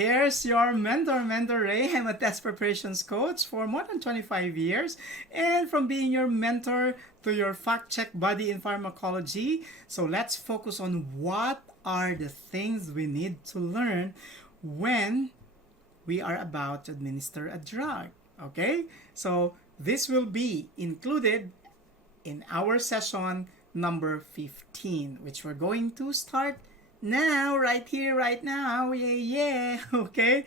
Here's your mentor Ray. I'm a test preparations coach for more than 25 years. And from being your mentor to your fact check buddy in pharmacology, so let's focus on what are the things we need to learn when we are about to administer a drug. Okay? So this will be included in our session number 15, which we're going to start now, right here, right now. Yeah. Okay.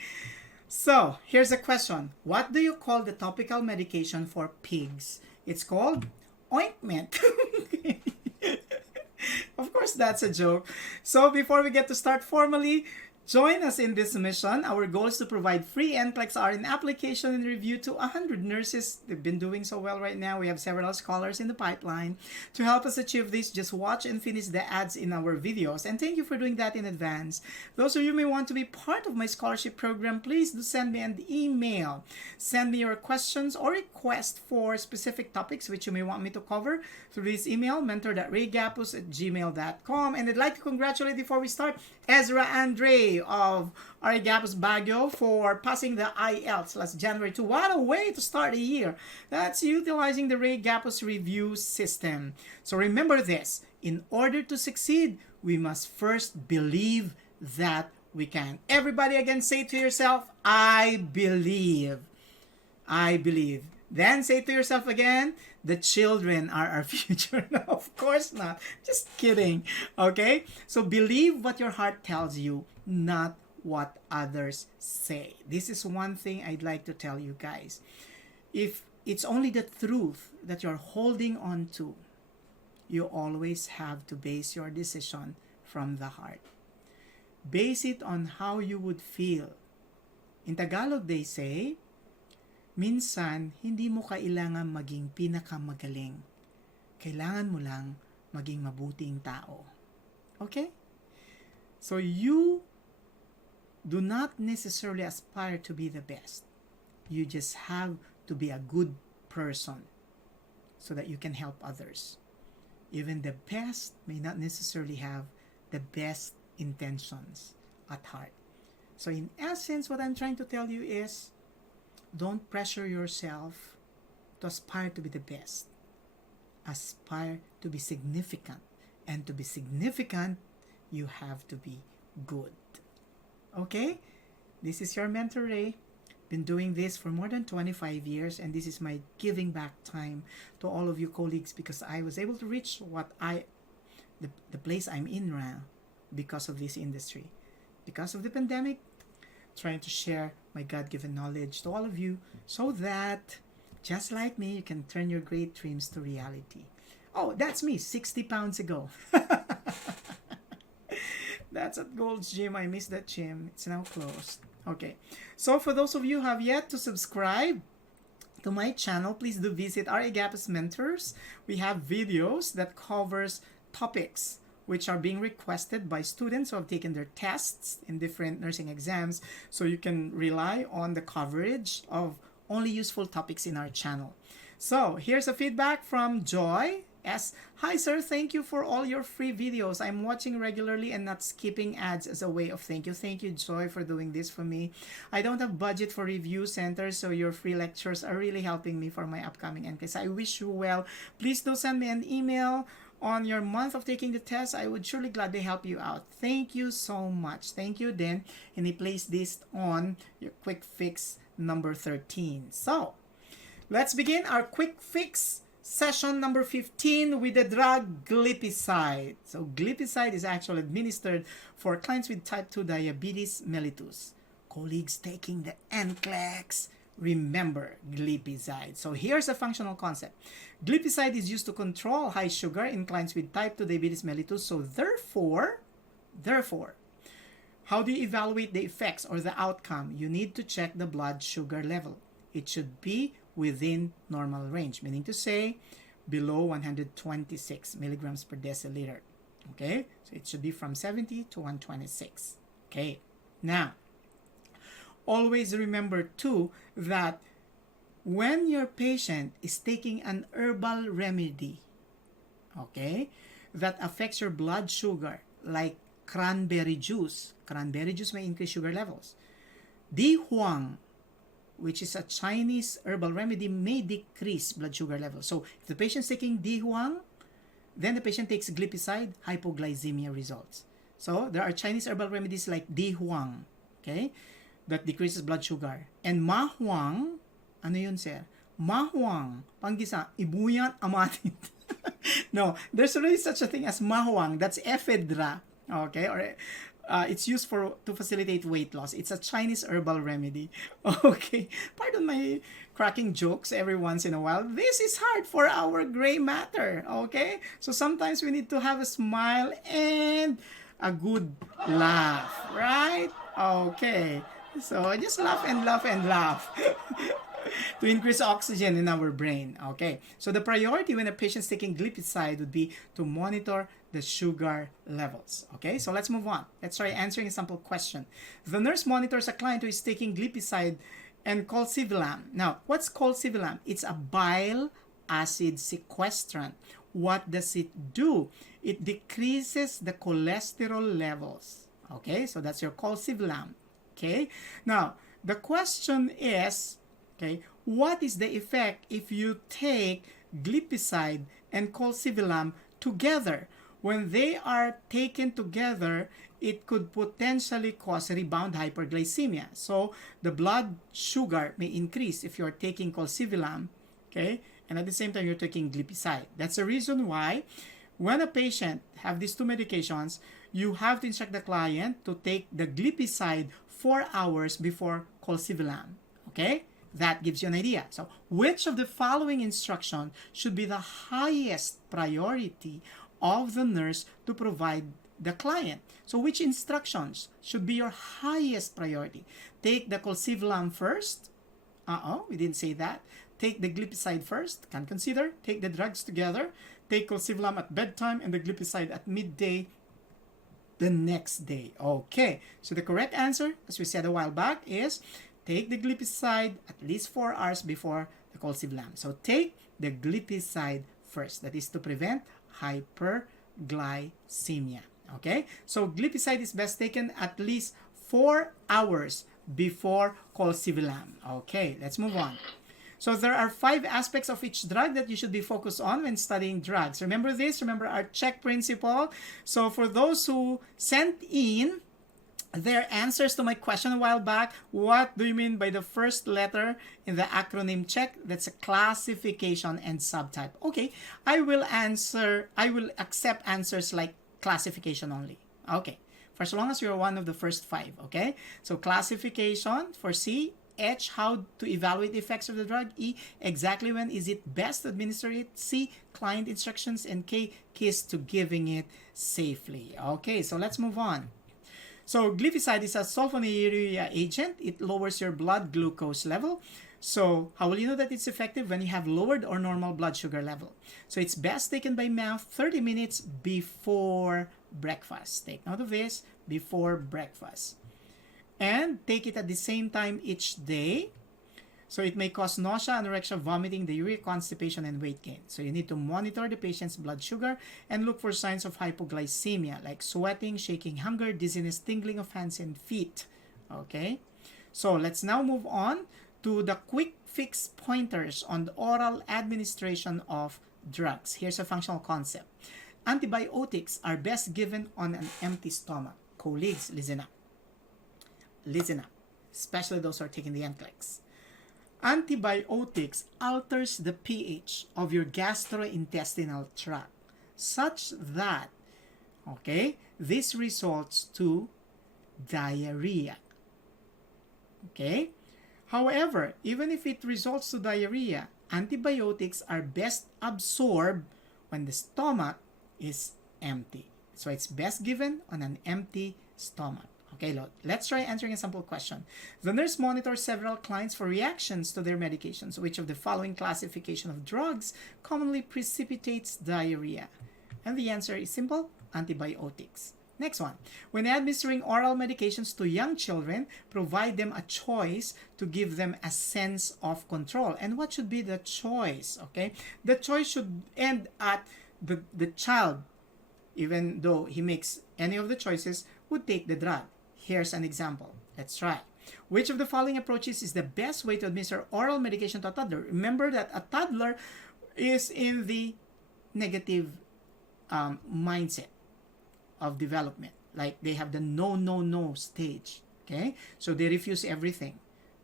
So here's a question. What do you call the topical medication for pigs? It's called ointment. Of course, that's a joke. So before we get to start formally, join us in this mission. Our goal is to provide free NCLEX RN application and review to 100 nurses. They've been doing so well right now. We have several scholars in the pipeline. To help us achieve this, just watch and finish the ads in our videos. And thank you for doing that in advance. Those of you who may want to be part of my scholarship program, please do send me an email. Send me your questions or request for specific topics which you may want me to cover through this email, mentor.raygapus@gmail.com. And I'd like to congratulate, before we start, Ezra Andre of Arigapos Baguio for passing the IELTS last January 2. What a way to start the year. That's utilizing the Ray Gapos review system. So remember this, in order to succeed, we must first believe that we can. Everybody again, say to yourself, I believe. I believe. Then say to yourself again, the children are our future. No, of course not. Just kidding. Okay? So believe what your heart tells you, not what others say. This is one thing I'd like to tell you guys. If it's only the truth that you're holding on to, you always have to base your decision from the heart. Base it on how you would feel. In Tagalog, they say, minsan, hindi mo kailangan maging pinakamagaling. Kailangan mo lang maging mabuting tao. Okay? So you do not necessarily aspire to be the best. You just have to be a good person so that you can help others. Even the best may not necessarily have the best intentions at heart. So in essence, what I'm trying to tell you is, don't pressure yourself to aspire to be the best. Aspire to be significant. And to be significant, you have to be good. Okay? This is your mentor, Ray. Been doing this for more than 25 years, and this is my giving back time to all of you colleagues, because I was able to reach the place I'm in now because of this industry. Because of the pandemic, trying to share my God-given knowledge to all of you so that, just like me, you can turn your great dreams to reality. Oh, that's me 60 pounds ago. That's at Gold's Gym. I missed that gym. It's now closed. Okay. So for those of you who have yet to subscribe to my channel, please do visit our Agapos Mentors. We have videos that covers topics which are being requested by students who have taken their tests in different nursing exams. So you can rely on the coverage of only useful topics in our channel. So here's a feedback from Joy. Yes. Hi, sir. Thank you for all your free videos. I'm watching regularly and not skipping ads as a way of thank you. Thank you, Joy, for doing this for me. I don't have budget for review centers, so your free lectures are really helping me for my upcoming NCLEX. I wish you well. Please do send me an email on your month of taking the test. I would surely gladly help you out. Thank you so much. Thank you, then. And he placed this on your QuickFix number 13. So, let's begin our QuickFix session number 15 with the drug Glyphosite. So Glyphosite is actually administered for clients with type 2 diabetes mellitus. Colleagues taking the NCLEX, remember Glyphoside. So here's a functional concept. Glyphoside is used to control high sugar in clients with type 2 diabetes mellitus. So therefore, how do you evaluate the effects or the outcome? You need to check the blood sugar level. It should be within normal range, meaning to say below 126 milligrams per deciliter. Okay, so it should be from 70 to 126. Okay, now always remember too that when your patient is taking an herbal remedy, okay, that affects your blood sugar, like cranberry juice may increase sugar levels. Di Huang, which is a Chinese herbal remedy, may decrease blood sugar level. So if the patient is taking Di Huang, then the patient takes Glyphosite, hypoglycemia results. So there are Chinese herbal remedies like Di Huang, okay, that decreases blood sugar. And Ma Huang, ano yun, sir? Ma Huang, panggisa, ibuyan amatin. No, there's really such a thing as Ma Huang. That's ephedra, okay, or it's used to facilitate weight loss. It's a Chinese herbal remedy. Okay, pardon my cracking jokes every once in a while. This is hard for our gray matter, okay? So sometimes we need to have a smile and a good laugh, right? Okay, so just laugh and laugh and laugh. To increase oxygen in our brain. Okay, so the priority when a patient is taking Glyphoside would be to monitor the sugar levels. Okay, so let's move on. Let's try answering a sample question. The nurse monitors a client who is taking Glyphoside and colcivilam. Now, what's colcivilam? It's a bile acid sequestrant. What does it do? It decreases the cholesterol levels. Okay, so that's your colcivilam. Okay, now the question is, okay, what is the effect if you take Glyphoside and colcivilam together? When they are taken together, it could potentially cause rebound hyperglycemia. So the blood sugar may increase if you're taking colcivilam, okay, and at the same time you're taking Glyphoside. That's the reason why when a patient have these two medications, you have to instruct the client to take the Glyphoside 4 hours before colcivilam. Okay, that gives you an idea. So which of the following instruction should be the highest priority of the nurse to provide the client? So which instructions should be your highest priority? Take the colcivilam first. We didn't say that. Take the Glyphoside first. Can consider. Take the drugs together. Take colcivilam at bedtime and the Glyphoside at midday the next day. Okay, so the correct answer, as we said a while back, is take the Glyphoside at least 4 hours before the colcivilam. So take the Glyphoside first. That is to prevent hyperglycemia. Okay, so Glyphoside is best taken at least 4 hours before colcivilam. Okay, let's move on. So there are 5 aspects of each drug that you should be focused on when studying drugs. Remember this? Remember our check principle? So for those who sent in their answers to my question a while back, what do you mean by the first letter in the acronym check? That's a classification and subtype. Okay, I will accept answers like classification only. Okay, for as long as you're one of the first 5. Okay, so classification for C. H, how to evaluate the effects of the drug. E, exactly when is it best to administer it. C, client instructions. And K, keys to giving it safely. Okay, so let's move on. So Glyphoside is a sulfonylurea agent. It lowers your blood glucose level. So how will you know that it's effective? When you have lowered or normal blood sugar level. So it's best taken by mouth 30 minutes before breakfast. Take note of this, before breakfast. And take it at the same time each day. So it may cause nausea, anorexia, vomiting, diarrhea, constipation, and weight gain. So you need to monitor the patient's blood sugar and look for signs of hypoglycemia like sweating, shaking, hunger, dizziness, tingling of hands and feet. Okay, so let's now move on to the quick fix pointers on the oral administration of drugs. Here's a functional concept. Antibiotics are best given on an empty stomach. Colleagues, listen up. Listen up, especially those who are taking the NCLEX. Antibiotics alters the pH of your gastrointestinal tract such that, okay, this results to diarrhea. Okay? However, even if it results to diarrhea, antibiotics are best absorbed when the stomach is empty. So it's best given on an empty stomach. Okay, let's try answering a simple question. The nurse monitors several clients for reactions to their medications. Which of the following classification of drugs commonly precipitates diarrhea? And the answer is simple, antibiotics. Next one. When administering oral medications to young children, provide them a choice to give them a sense of control. And what should be the choice? Okay, the choice should end at the child, even though he makes any of the choices, would take the drug. Here's an example. Let's try. Which of the following approaches is the best way to administer oral medication to a toddler? Remember that a toddler is in the negative mindset of development. Like they have the no, no, no stage. Okay? So they refuse everything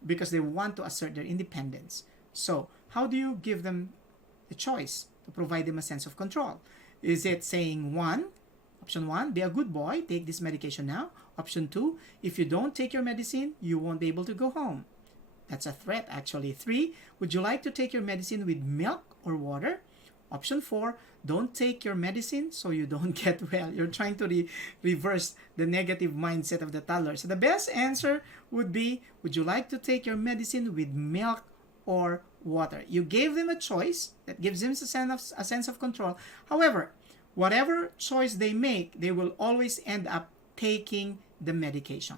because they want to assert their independence. So how do you give them a choice to provide them a sense of control? Is it saying option 1, be a good boy, take this medication now. Option 2, if you don't take your medicine, you won't be able to go home. That's a threat actually. 3, would you like to take your medicine with milk or water? Option 4, don't take your medicine so you don't get well. You're trying to reverse the negative mindset of the toddler. So the best answer would be, would you like to take your medicine with milk or water? You gave them a choice that gives them a sense of control. However, whatever choice they make, they will always end up taking the medication.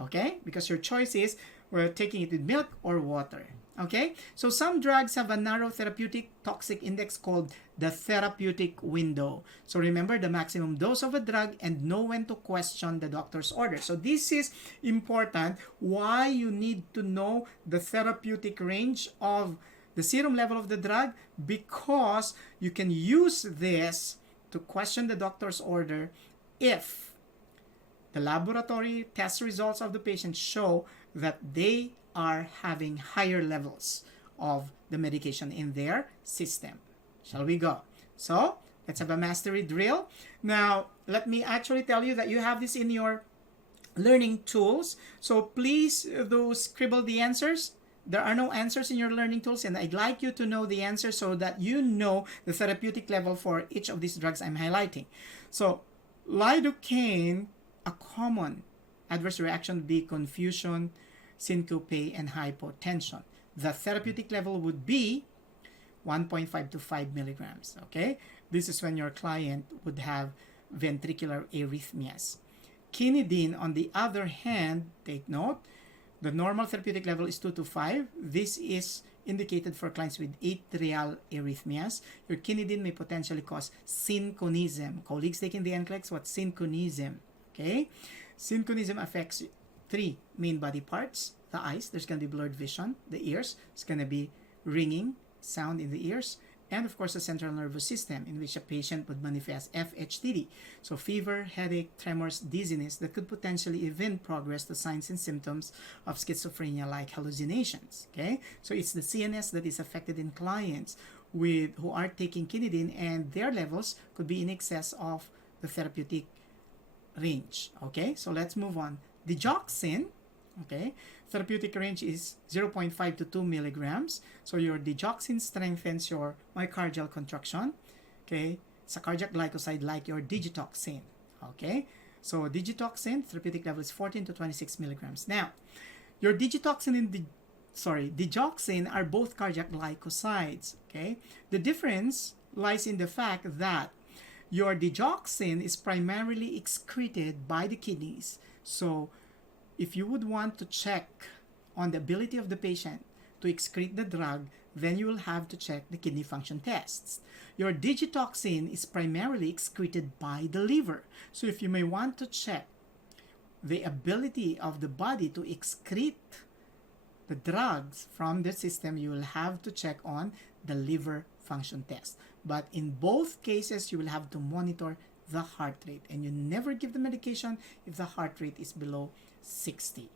Okay? Because your choice is, we're taking it with milk or water. Okay? So some drugs have a narrow therapeutic toxic index called the therapeutic window. So remember the maximum dose of a drug and know when to question the doctor's order. So this is important, why you need to know the therapeutic range of the serum level of the drug, because you can use this to question the doctor's order if the laboratory test results of the patient show that they are having higher levels of the medication in their system. Shall we go? So, let's have a mastery drill. Now, let me actually tell you that you have this in your learning tools. So, please do scribble the answers. There are no answers in your learning tools, and I'd like you to know the answer so that you know the therapeutic level for each of these drugs I'm highlighting. So, Lidocaine, a common adverse reaction would be confusion, syncope, and hypotension. The therapeutic level would be 1.5 to 5 milligrams. Okay? This is when your client would have ventricular arrhythmias. Quinidine, on the other hand, take note, the normal therapeutic level is 2 to 5. This is indicated for clients with atrial arrhythmias. Your quinidine may potentially cause synchronism. Colleagues taking the NCLEX, what's synchronism? Okay? Synchronism affects 3 main body parts. The eyes, there's going to be blurred vision. The ears, it's going to be ringing sound in the ears. And of course, the central nervous system, in which a patient would manifest FHTD. So fever, headache, tremors, dizziness that could potentially even progress to signs and symptoms of schizophrenia like hallucinations. Okay? So it's the CNS that is affected in clients who are taking quinidine, and their levels could be in excess of the therapeutic range. Okay? So let's move on. Digoxin, okay, therapeutic range is 0.5 to 2 milligrams. So your digoxin strengthens your myocardial contraction. Okay, it's a cardiac glycoside like your digitoxin. Okay, so digitoxin therapeutic level is 14 to 26 milligrams. Now, your digitoxin and digoxin are both cardiac glycosides. Okay, the difference lies in the fact that your digoxin is primarily excreted by the kidneys. So if you would want to check on the ability of the patient to excrete the drug, then you will have to check the kidney function tests. Your digitoxin is primarily excreted by the liver. So if you may want to check the ability of the body to excrete the drugs from the system, you will have to check on the liver function test. But in both cases, you will have to monitor the heart rate, and you never give the medication if the heart rate is below 60.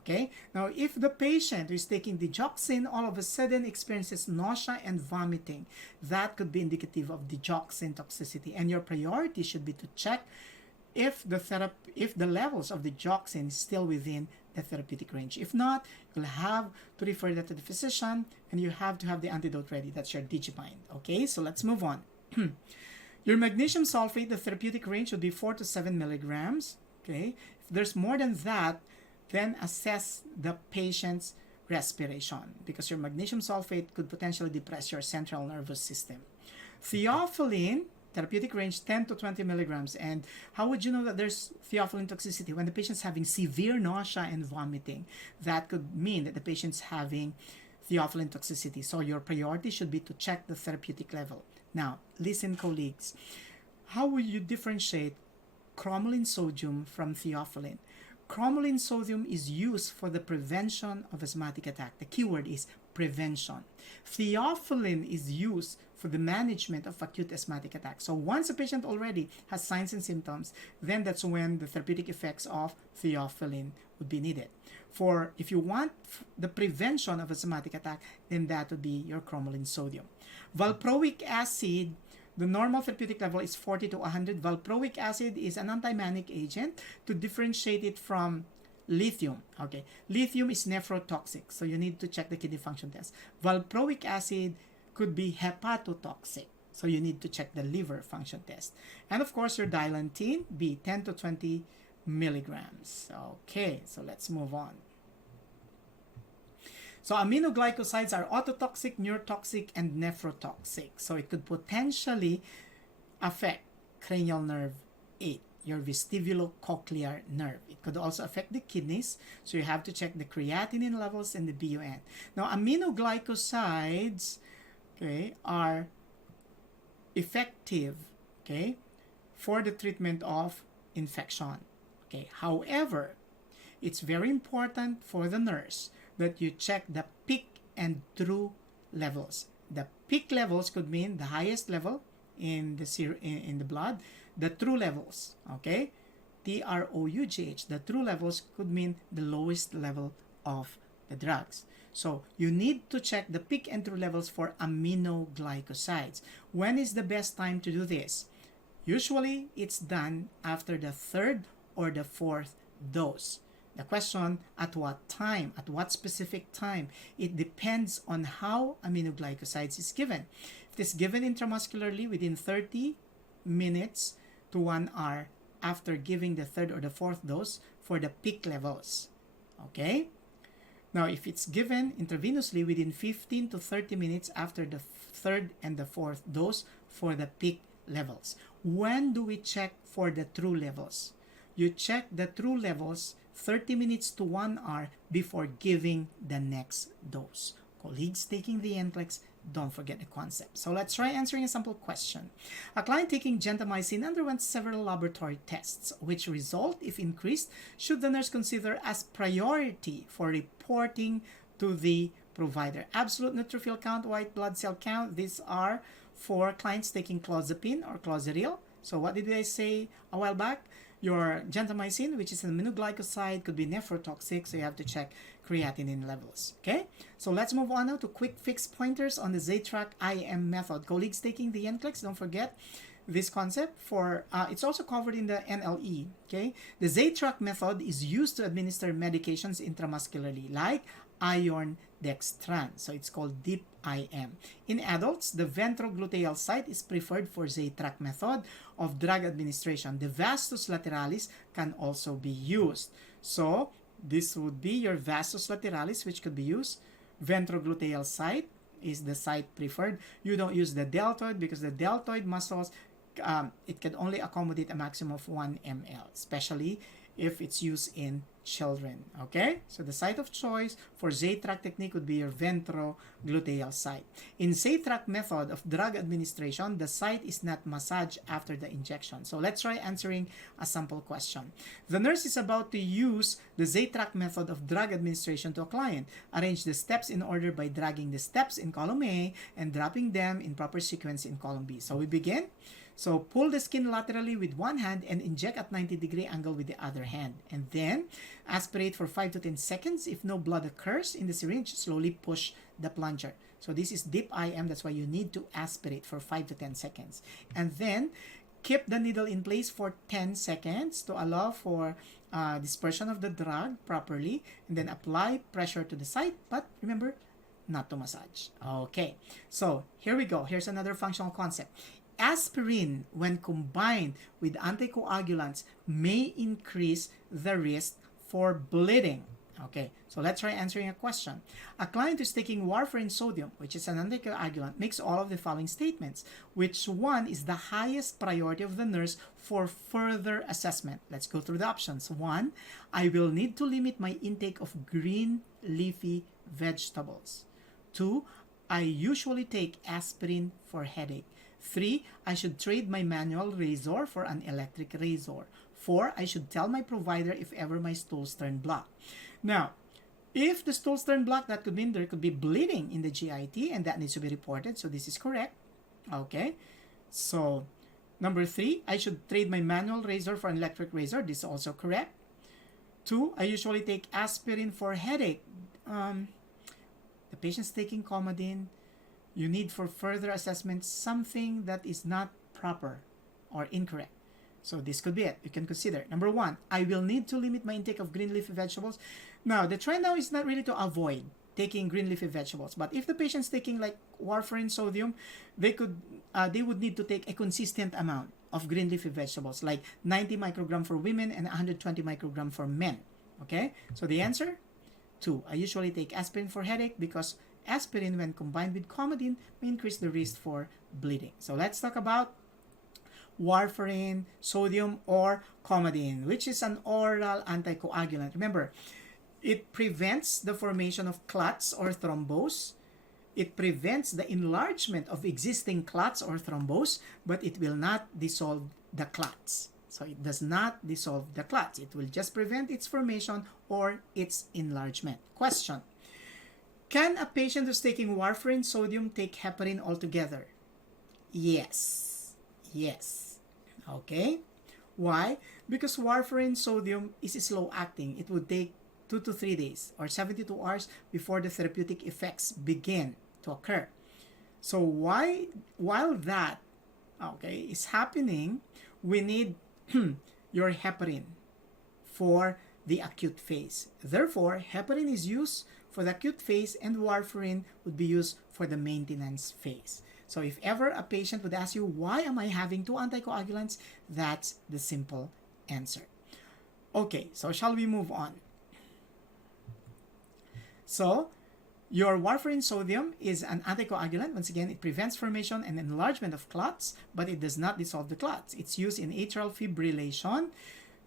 Okay? Now, if the patient who is taking digoxin all of a sudden experiences nausea and vomiting, that could be indicative of digoxin toxicity, and your priority should be to check if the levels of digoxin is still within the therapeutic range. If not, you'll have to refer that to the physician, and you have to have the antidote ready. That's your Digimind. Okay? So let's move on. Your magnesium sulfate, the therapeutic range would be 4 to 7 milligrams. Okay? If there's more than that, then assess the patient's respiration, because your magnesium sulfate could potentially depress your central nervous system. Theophylline, therapeutic range 10 to 20 milligrams. And how would you know that there's theophylline toxicity? When the patient's having severe nausea and vomiting, that could mean that the patient's having theophylline toxicity. So your priority should be to check the therapeutic level. Now, listen, colleagues. How will you differentiate Hormone sodium from theophylline? cromolyn sodium is used for the prevention of asthmatic attack. The keyword is prevention. Theophylline is used for the management of acute asthmatic attack. So once a patient already has signs and symptoms, then that's when the therapeutic effects of theophylline would be needed. For if you want the prevention of asthmatic attack, then that would be your cromolyn sodium. Valproic acid, the normal therapeutic level is 40 to 100. Valproic acid is an antimanic agent to differentiate it from lithium. Okay, lithium is nephrotoxic, so you need to check the kidney function test. Valproic acid could be hepatotoxic, so you need to check the liver function test. And of course, your dilantin, be 10 to 20 milligrams. Okay, so let's move on. So aminoglycosides are ototoxic, neurotoxic, and nephrotoxic. So it could potentially affect cranial nerve 8, your vestibulocochlear nerve. It could also affect the kidneys, so you have to check the creatinine levels and the BUN. Now, aminoglycosides, okay, are effective, okay, for the treatment of infection. Okay, however, it's very important for the nurse that you check the peak and true levels. The peak levels could mean the highest level in the blood. The true levels, okay, TROUGH, the true levels could mean the lowest level of the drugs. So you need to check the peak and true levels for aminoglycosides. When is the best time to do this? Usually it's done after the 3rd or the 4th dose. The question, at what time? At what specific time? It depends on how aminoglycosides is given. If it is given intramuscularly within 30 minutes to 1 hour after giving the 3rd or the 4th dose for the peak levels. Okay? Now, if it's given intravenously within 15 to 30 minutes after the 3rd and the 4th dose for the peak levels. When do we check for the true levels? You check the true levels 30 minutes to 1 hour before giving the next dose. Colleagues taking the NCLEX, don't forget the concept. So let's try answering a sample question. A client taking gentamicin underwent several laboratory tests, which result, if increased, should the nurse consider as priority for reporting to the provider. Absolute neutrophil count, white blood cell count, these are for clients taking clozapine or clozaril. So what did I say a while back? Your gentamicin, which is an aminoglycoside, could be nephrotoxic, so you have to check creatinine levels. Okay, so let's move on now to quick fix pointers on the Zatrac IM method. Colleagues taking the NCLEX, don't forget this concept. For it's also covered in the NLE. Okay, the Zatrac method is used to administer medications intramuscularly, like iron dextran. So it's called deep IM. In adults, the ventrogluteal site is preferred for Zatrac method of drug administration. The vastus lateralis can also be used. So this would be your vastus lateralis, which could be used. Ventrogluteal site is the site preferred. You don't use the deltoid because the deltoid muscles, it can only accommodate a maximum of 1 ml, especially if it's used in children. Okay, so the site of choice for Zatrac technique would be your ventrogluteal site. In Zatrac method of drug administration, the site is not massaged after the injection. So let's try answering a sample question. The nurse is about to use the Zatrac method of drug administration to a client. Arrange the steps in order by dragging the steps in column A and dropping them in proper sequence in column B. So we begin. So pull the skin laterally with one hand and inject at 90-degree angle with the other hand. And then aspirate for 5 to 10 seconds. If no blood occurs in the syringe, slowly push the plunger. So this is deep IM. That's why you need to aspirate for 5 to 10 seconds. And then keep the needle in place for 10 seconds to allow for dispersion of the drug properly. And then apply pressure to the site. But remember, not to massage. Okay, so here we go. Here's another functional concept. Aspirin, when combined with anticoagulants, may increase the risk for bleeding. Okay, so let's try answering a question. A client who's taking Warfarin Sodium, which is an anticoagulant, makes all of the following statements. Which one is the highest priority of the nurse for further assessment? Let's go through the options. 1, I will need to limit my intake of green leafy vegetables. 2, I usually take aspirin for headache. 3, I should trade my manual razor for an electric razor. 4, I should tell my provider if ever my stools turn black. Now, if the stools turn black, that could mean there could be bleeding in the GIT, and that needs to be reported. So this is correct. Okay. So number 3, I should trade my manual razor for an electric razor. This is also correct. 2, I usually take aspirin for headache. The patient's taking Coumadin. You need for further assessment something that is not proper or incorrect. So this could be it. You can consider. Number 1, I will need to limit my intake of green leafy vegetables. Now, the trend now is not really to avoid taking green leafy vegetables, but if the patient's taking like warfarin sodium, they would need to take a consistent amount of green leafy vegetables, like 90 microgram for women and 120 microgram for men. Okay, so the answer 2. I usually take aspirin for headache because aspirin, when combined with Coumadin, may increase the risk for bleeding. So let's talk about warfarin sodium or Coumadin, which is an oral anticoagulant. Remember, it prevents the formation of clots or thrombose. It prevents the enlargement of existing clots or thrombose, but it will not dissolve the clots. So it does not dissolve the clots. It will just prevent its formation or its enlargement. Question: can a patient who's taking warfarin sodium take heparin altogether? Yes. Yes. Okay. Why? Because warfarin sodium is slow acting. It would take 2 to 3 days or 72 hours before the therapeutic effects begin to occur. So while that is happening, we need your heparin for the acute phase. Therefore, heparin is used for the acute phase and warfarin would be used for the maintenance phase. So if ever a patient would ask you, why am I having 2 anticoagulants? That's the simple answer. Okay, so shall we move on? So your warfarin sodium is an anticoagulant. Once again, it prevents formation and enlargement of clots, but it does not dissolve the clots. It's used in atrial fibrillation.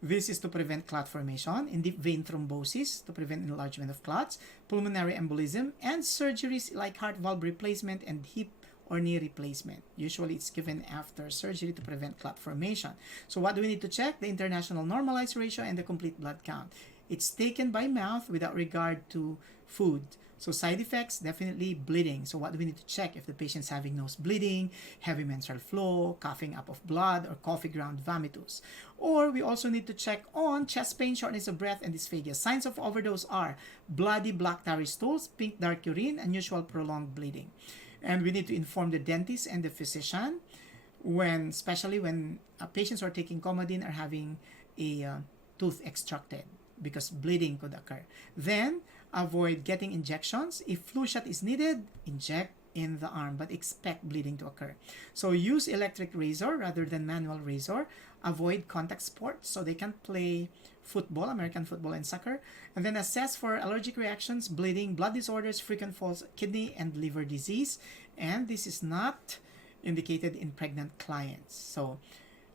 This is to prevent clot formation, in deep vein thrombosis to prevent enlargement of clots, pulmonary embolism, and surgeries like heart valve replacement and hip or knee replacement. Usually it's given after surgery to prevent clot formation. So what do we need to check? The international normalized ratio and the complete blood count. It's taken by mouth without regard to food. So side effects, definitely bleeding. So what do we need to check? If the patient's having nose bleeding, heavy menstrual flow, coughing up of blood, or coffee ground vomitus. Or we also need to check on chest pain, shortness of breath, and dysphagia. Signs of overdose are bloody black tarry stools, pink dark urine, unusual prolonged bleeding. And we need to inform the dentist and the physician especially when patients who are taking Coumadin are having a tooth extracted, because bleeding could occur. Then avoid getting injections. If flu shot is needed, inject in the arm, but expect bleeding to occur. So use electric razor rather than manual razor. Avoid contact sports, so they can't play football, American football and soccer. And then assess for allergic reactions, bleeding, blood disorders, frequent falls, kidney and liver disease. And this is not indicated in pregnant clients. So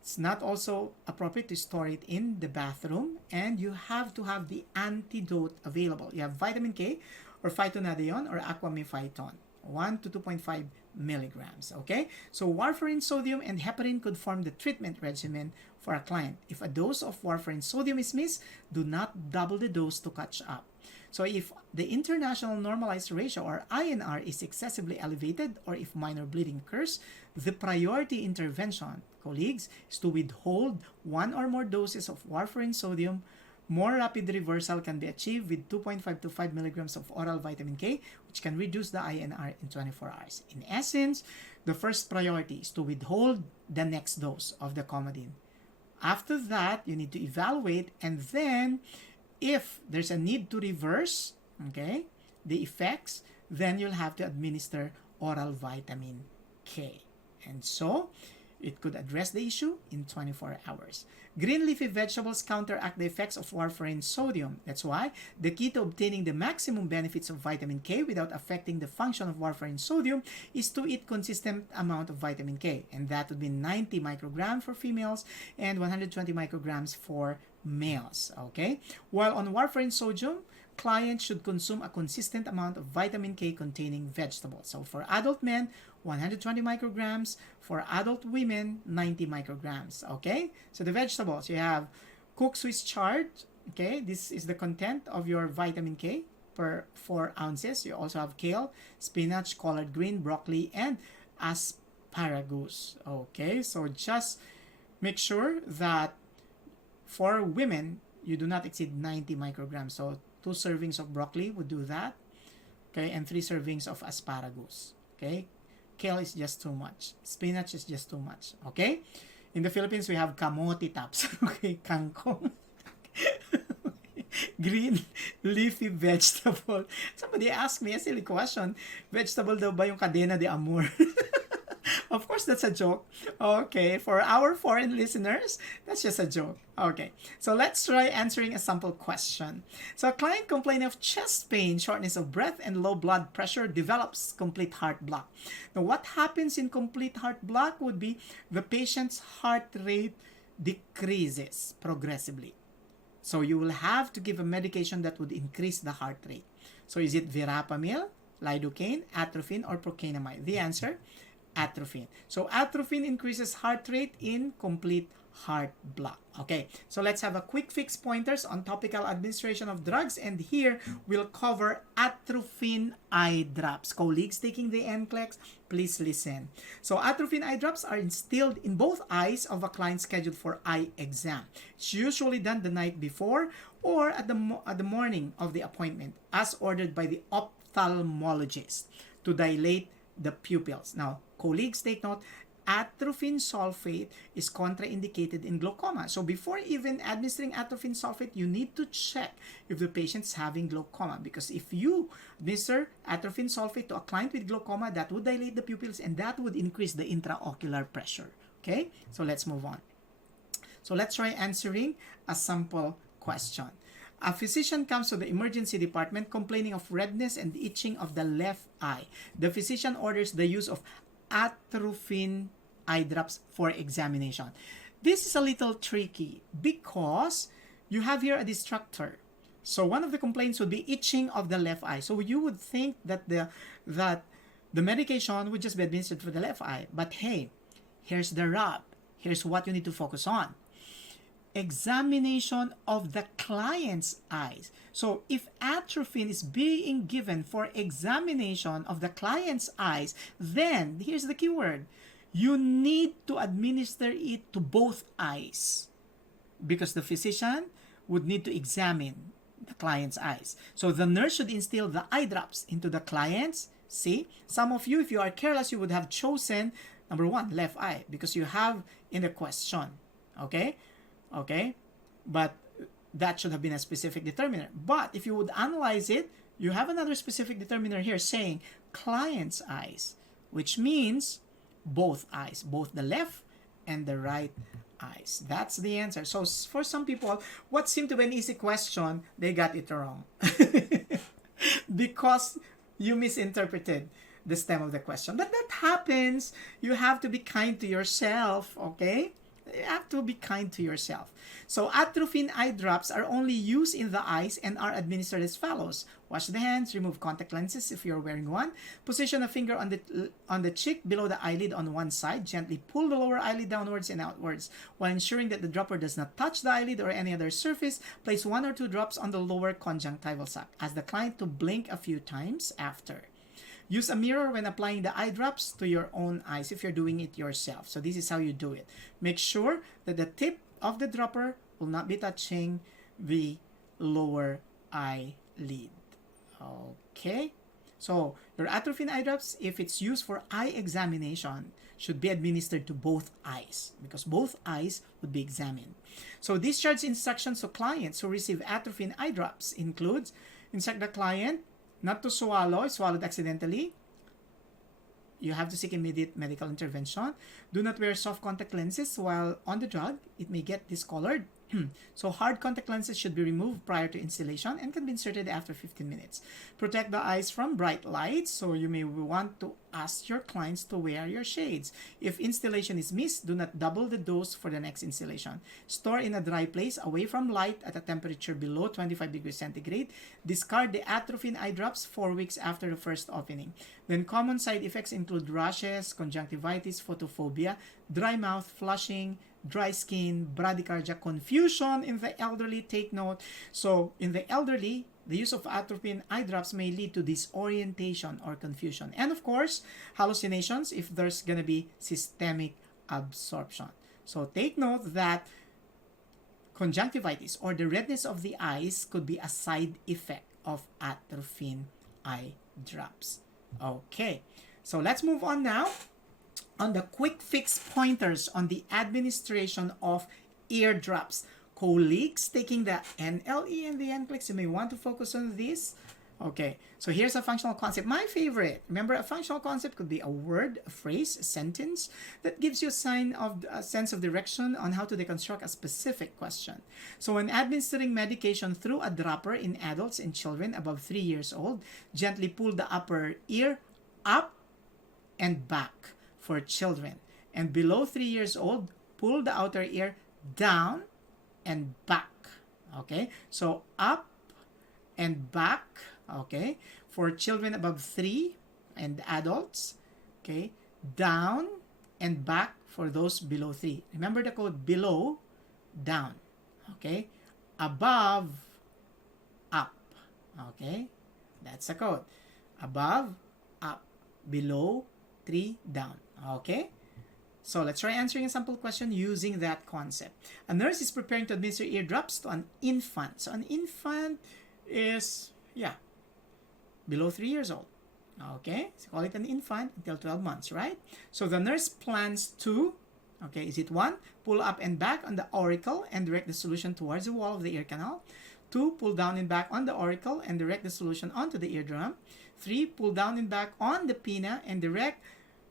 it's not also appropriate to store it in the bathroom, and you have to have the antidote available. You have vitamin K or phytonadione or aquamephyton, 1 to 2.5 milligrams. Okay, so warfarin sodium and heparin could form the treatment regimen for a client. If a dose of warfarin sodium is missed, do not double the dose to catch up. So if the international normalized ratio or INR is excessively elevated, or if minor bleeding occurs, the priority intervention, colleagues, is to withhold 1 or more doses of warfarin sodium. More rapid reversal can be achieved with 2.5 to 5 milligrams of oral vitamin K, which can reduce the INR in 24 hours. In essence, the first priority is to withhold the next dose of the Coumadin. After that, you need to evaluate, and then if there's a need to reverse, the effects, then you'll have to administer oral vitamin K. And so, it could address the issue in 24 hours. Green leafy vegetables counteract the effects of warfarin sodium. That's why the key to obtaining the maximum benefits of vitamin K without affecting the function of warfarin sodium is to eat consistent amount of vitamin K. And that would be 90 micrograms for females and 120 micrograms for males. Okay? While on warfarin sodium, clients should consume a consistent amount of vitamin K containing vegetables. So for adult men, 120 micrograms. For adult women, 90 micrograms. Okay? So the vegetables, you have Cook Swiss chard. Okay, this is the content of your vitamin K per 4 ounces. You also have kale, spinach, collard green, broccoli, and asparagus. Okay, so just make sure that for women, you do not exceed 90 micrograms. So 2 servings of broccoli would do that. Okay, and 3 servings of asparagus. Okay, kale is just too much. Spinach is just too much. Okay, in the Philippines, we have kamote tops. Okay, kangkong. Green leafy vegetable. Somebody asked me a silly question. Vegetable daw ba yung cadena de amor? Of course, that's a joke. Okay, for our foreign listeners, that's just a joke. Okay, so let's try answering a sample question. So a client complaining of chest pain, shortness of breath, and low blood pressure develops complete heart block. Now, what happens in complete heart block would be the patient's heart rate decreases progressively. So you will have to give a medication that would increase the heart rate. So is it verapamil, lidocaine, atrophine, or procainamide? The answer, atrophine. So atrophine increases heart rate in complete heart block. Okay, so let's have a quick fix pointers on topical administration of drugs, and here we'll cover Atrophine Eye Drops. Colleagues taking the NCLEX, please listen. So Atrophine Eye Drops are instilled in both eyes of a client scheduled for eye exam. It's usually done the night before or at the morning of the appointment, as ordered by the ophthalmologist, to dilate the pupils. Now, colleagues take note, atrophine sulfate is contraindicated in glaucoma. So before even administering atrophine sulfate, you need to check if the patient's having glaucoma, because if you administer atrophine sulfate to a client with glaucoma, that would dilate the pupils and that would increase the intraocular pressure. Okay, so let's move on. So let's try answering a sample question. A physician comes to the emergency department complaining of redness and itching of the left eye. The physician orders the use of Atrophine Eye Drops for examination. This is a little tricky because you have here a distractor. So one of the complaints would be itching of the left eye. So you would think that the medication would just be administered for the left eye. But hey, here's the rub. Here's what you need to focus on. Examination of the client's eyes. So if atrophine is being given for examination of the client's eyes, then here's the key word. You need to administer it to both eyes, because the physician would need to examine the client's eyes. So the nurse should instill the eye drops into the client's. See, some of you, if you are careless, you would have chosen number 1, left eye, because you have in the question. Okay, but that should have been a specific determiner. But if you would analyze it, you have another specific determiner here saying client's eyes, which means both eyes, both the left and the right eyes. That's the answer. So for some people, what seemed to be an easy question, they got it wrong because you misinterpreted the stem of the question. But that happens. You have to be kind to yourself, okay? You have to be kind to yourself. So Atrophine Eye Drops are only used in the eyes and are administered as follows. Wash the hands, remove contact lenses if you're wearing one. Position a finger on the cheek below the eyelid on one side. Gently pull the lower eyelid downwards and outwards. While ensuring that the dropper does not touch the eyelid or any other surface, place 1 or 2 drops on the lower conjunctival sac. Ask the client to blink a few times after. Use a mirror when applying the eye drops to your own eyes if you're doing it yourself. So this is how you do it. Make sure that the tip of the dropper will not be touching the lower eyelid. Okay? So your Atrophine Eye Drops, if it's used for eye examination, should be administered to both eyes because both eyes would be examined. So discharge instructions to clients who receive Atrophine Eye Drops includes instruct the client not to swallow, swallowed accidentally. You have to seek immediate medical intervention. Do not wear soft contact lenses while on the drug. It may get discolored. So hard contact lenses should be removed prior to installation and can be inserted after 15 minutes. Protect the eyes from bright lights, so you may want to ask your clients to wear your shades. If installation is missed, do not double the dose for the next installation. Store in a dry place away from light at a temperature below 25 degrees centigrade. Discard the Atrophine Eye Drops 4 weeks after the first opening. Then common side effects include rashes, conjunctivitis, photophobia, dry mouth, flushing, dry skin, bradycardia, confusion in the elderly. Take note. So in the elderly, the use of Atrophine Eye Drops may lead to disorientation or confusion. And of course, hallucinations if there's going to be systemic absorption. So take note that conjunctivitis or the redness of the eyes could be a side effect of Atrophine Eye Drops. Okay, so let's move on now on the quick fix pointers on the administration of ear drops. Colleagues taking the NLE and the NCLEX, you may want to focus on this. Okay, so here's a functional concept. My favorite. Remember, a functional concept could be a word, a phrase, a sentence that gives you a sense of direction on how to deconstruct a specific question. So when administering medication through a dropper in adults and children above 3 years old, gently pull the upper ear up and back for children. And below 3 years old, pull the outer ear down and back. Okay, so up and back. Okay, for children above 3 and adults. Okay, down and back for those below 3. Remember the code: below, down. Okay, above, up. Okay, that's the code: above, up, below, 3, down. Okay, so let's try answering a sample question using that concept. A nurse is preparing to administer eardrops to an infant. So an infant is, below 3 years old. Okay, so call it an infant until 12 months, right? So the nurse plans to, is it 1, pull up and back on the auricle and direct the solution towards the wall of the ear canal. 2, pull down and back on the auricle and direct the solution onto the eardrum. 3, pull down and back on the pinna and direct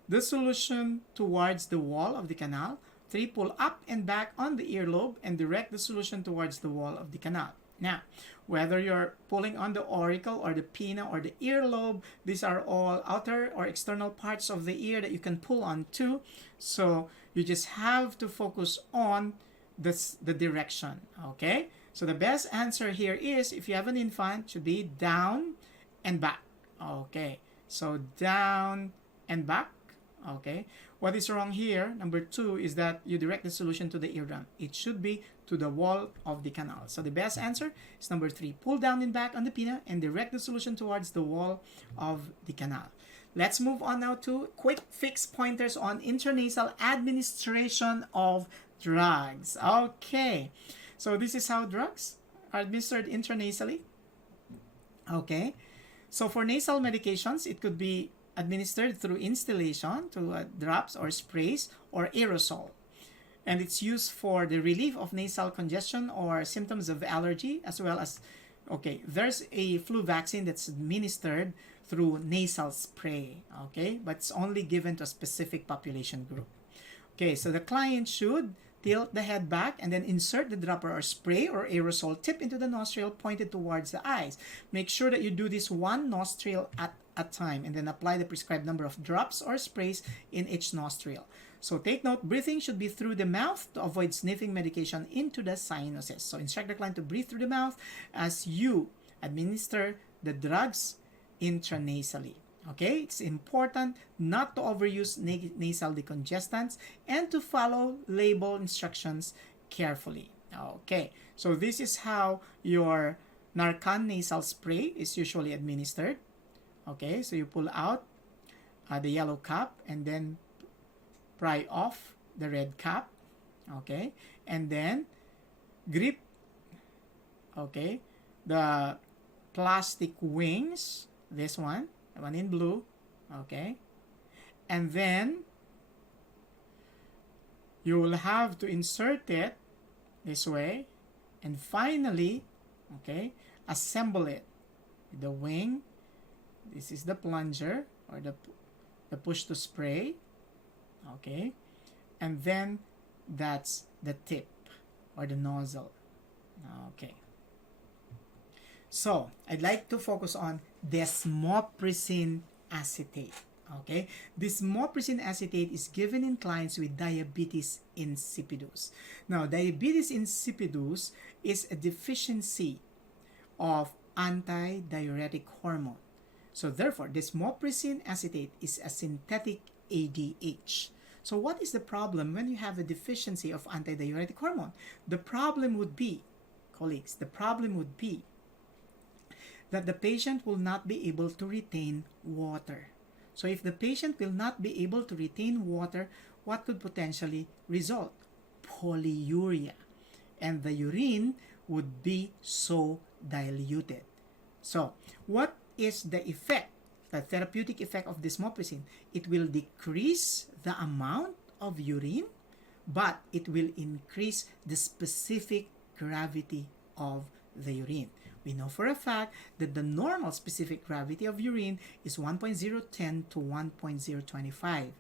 the solution towards the wall of the canal. 3, pull up and back on the earlobe and direct the solution towards the wall of the canal. Now, whether you're pulling on the auricle or the pinna or the earlobe, these are all outer or external parts of the ear that you can pull on too. So you just have to focus on the direction. Okay, so the best answer here is, if you have an infant, should be down and back. Okay, so down and back. Okay, what is wrong here, number 2, is that you direct the solution to the eardrum. It should be to the wall of the canal. So the best answer is number 3. Pull down and back on the pinna and direct the solution towards the wall of the canal. Let's move on now to quick fix pointers on intranasal administration of drugs. Okay, so this is how drugs are administered intranasally. Okay, so for nasal medications, it could be administered through instillation to drops or sprays or aerosol. And it's used for the relief of nasal congestion or symptoms of allergy, as well as, there's a flu vaccine that's administered through nasal spray, but it's only given to a specific population group. Okay, so the client should tilt the head back and then insert the dropper or spray or aerosol tip into the nostril pointed towards the eyes. Make sure that you do this 1 nostril at a time and then apply the prescribed number of drops or sprays in each nostril. So take note, breathing should be through the mouth to avoid sniffing medication into the sinuses. So instruct the client to breathe through the mouth as you administer the drugs intranasally. Okay, it's important not to overuse nasal decongestants and to follow label instructions carefully. Okay, so this is how your Narcan nasal spray is usually administered. Okay, so you pull out the yellow cap and then pry off the red cap. Okay, and then grip, the plastic wings, this one, the one in blue, and then you will have to insert it this way, and finally, assemble it. The wing, this is the plunger or the push to spray, and then that's the tip or the nozzle. So I'd like to focus on desmopressin acetate. Desmopressin acetate is given in clients with diabetes insipidus. Now, diabetes insipidus is a deficiency of antidiuretic hormone. So therefore, desmopressin acetate is a synthetic ADH. So what is the problem when you have a deficiency of antidiuretic hormone? The problem would be, colleagues, the problem would be that the patient will not be able to retain water. So if the patient will not be able to retain water, what could potentially result? Polyuria. And the urine would be so diluted. So what is the effect, the therapeutic effect of desmopressin? It will decrease the amount of urine, but it will increase the specific gravity of the urine. We know for a fact that the normal specific gravity of urine is 1.010 to 1.025.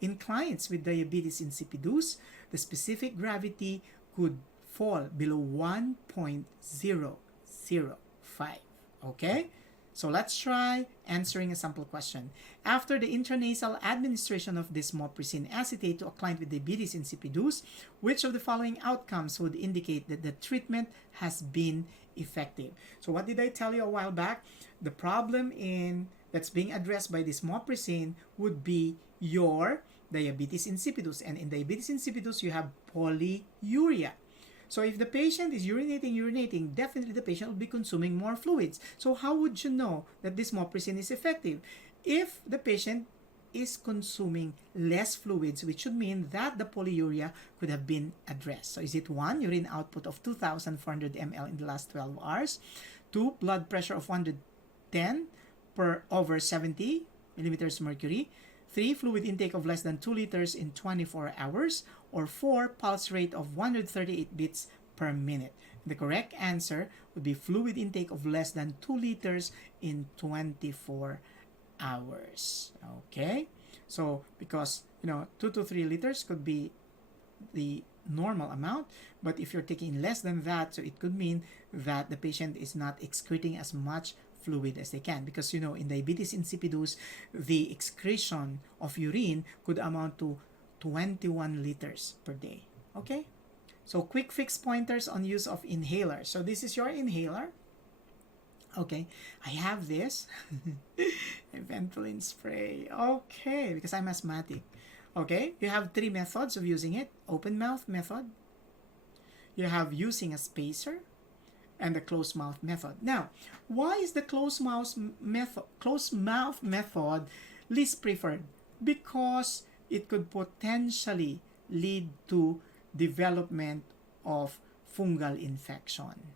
In clients with diabetes insipidus, the specific gravity could fall below 1.005. Okay? So let's try answering a sample question. After the intranasal administration of desmopressin acetate to a client with diabetes insipidus, which of the following outcomes would indicate that the treatment has been effective? So what did I tell you a while back? The problem that's being addressed by desmopressin would be your diabetes insipidus. And in diabetes insipidus, you have polyuria. So if the patient is urinating, definitely the patient will be consuming more fluids. So how would you know that desmopressin is effective? If the patient is consuming less fluids, which should mean that the polyuria could have been addressed. So is it 1, urine output of 2,400 ml in the last 12 hours, 2, blood pressure of 110 per over 70 millimeters mercury, 3, fluid intake of less than 2 liters in 24 hours, or 4, pulse rate of 138 beats per minute. The correct answer would be fluid intake of less than 2 liters in 24 hours. Okay? So, because, 2 to 3 liters could be the normal amount, but if you're taking less than that, so it could mean that the patient is not excreting as much fluid as they can, because in diabetes insipidus, the excretion of urine could amount to 21 liters per day. Okay, so quick fix pointers on use of inhaler. So this is your inhaler. Okay, I have this Fentanyl spray. Okay, because I'm asthmatic. Okay, you have 3 methods of using it. Open mouth method, you have using a spacer, and the closed mouth method. Now, why is the closed mouth method least preferred? Because it could potentially lead to development of fungal infection.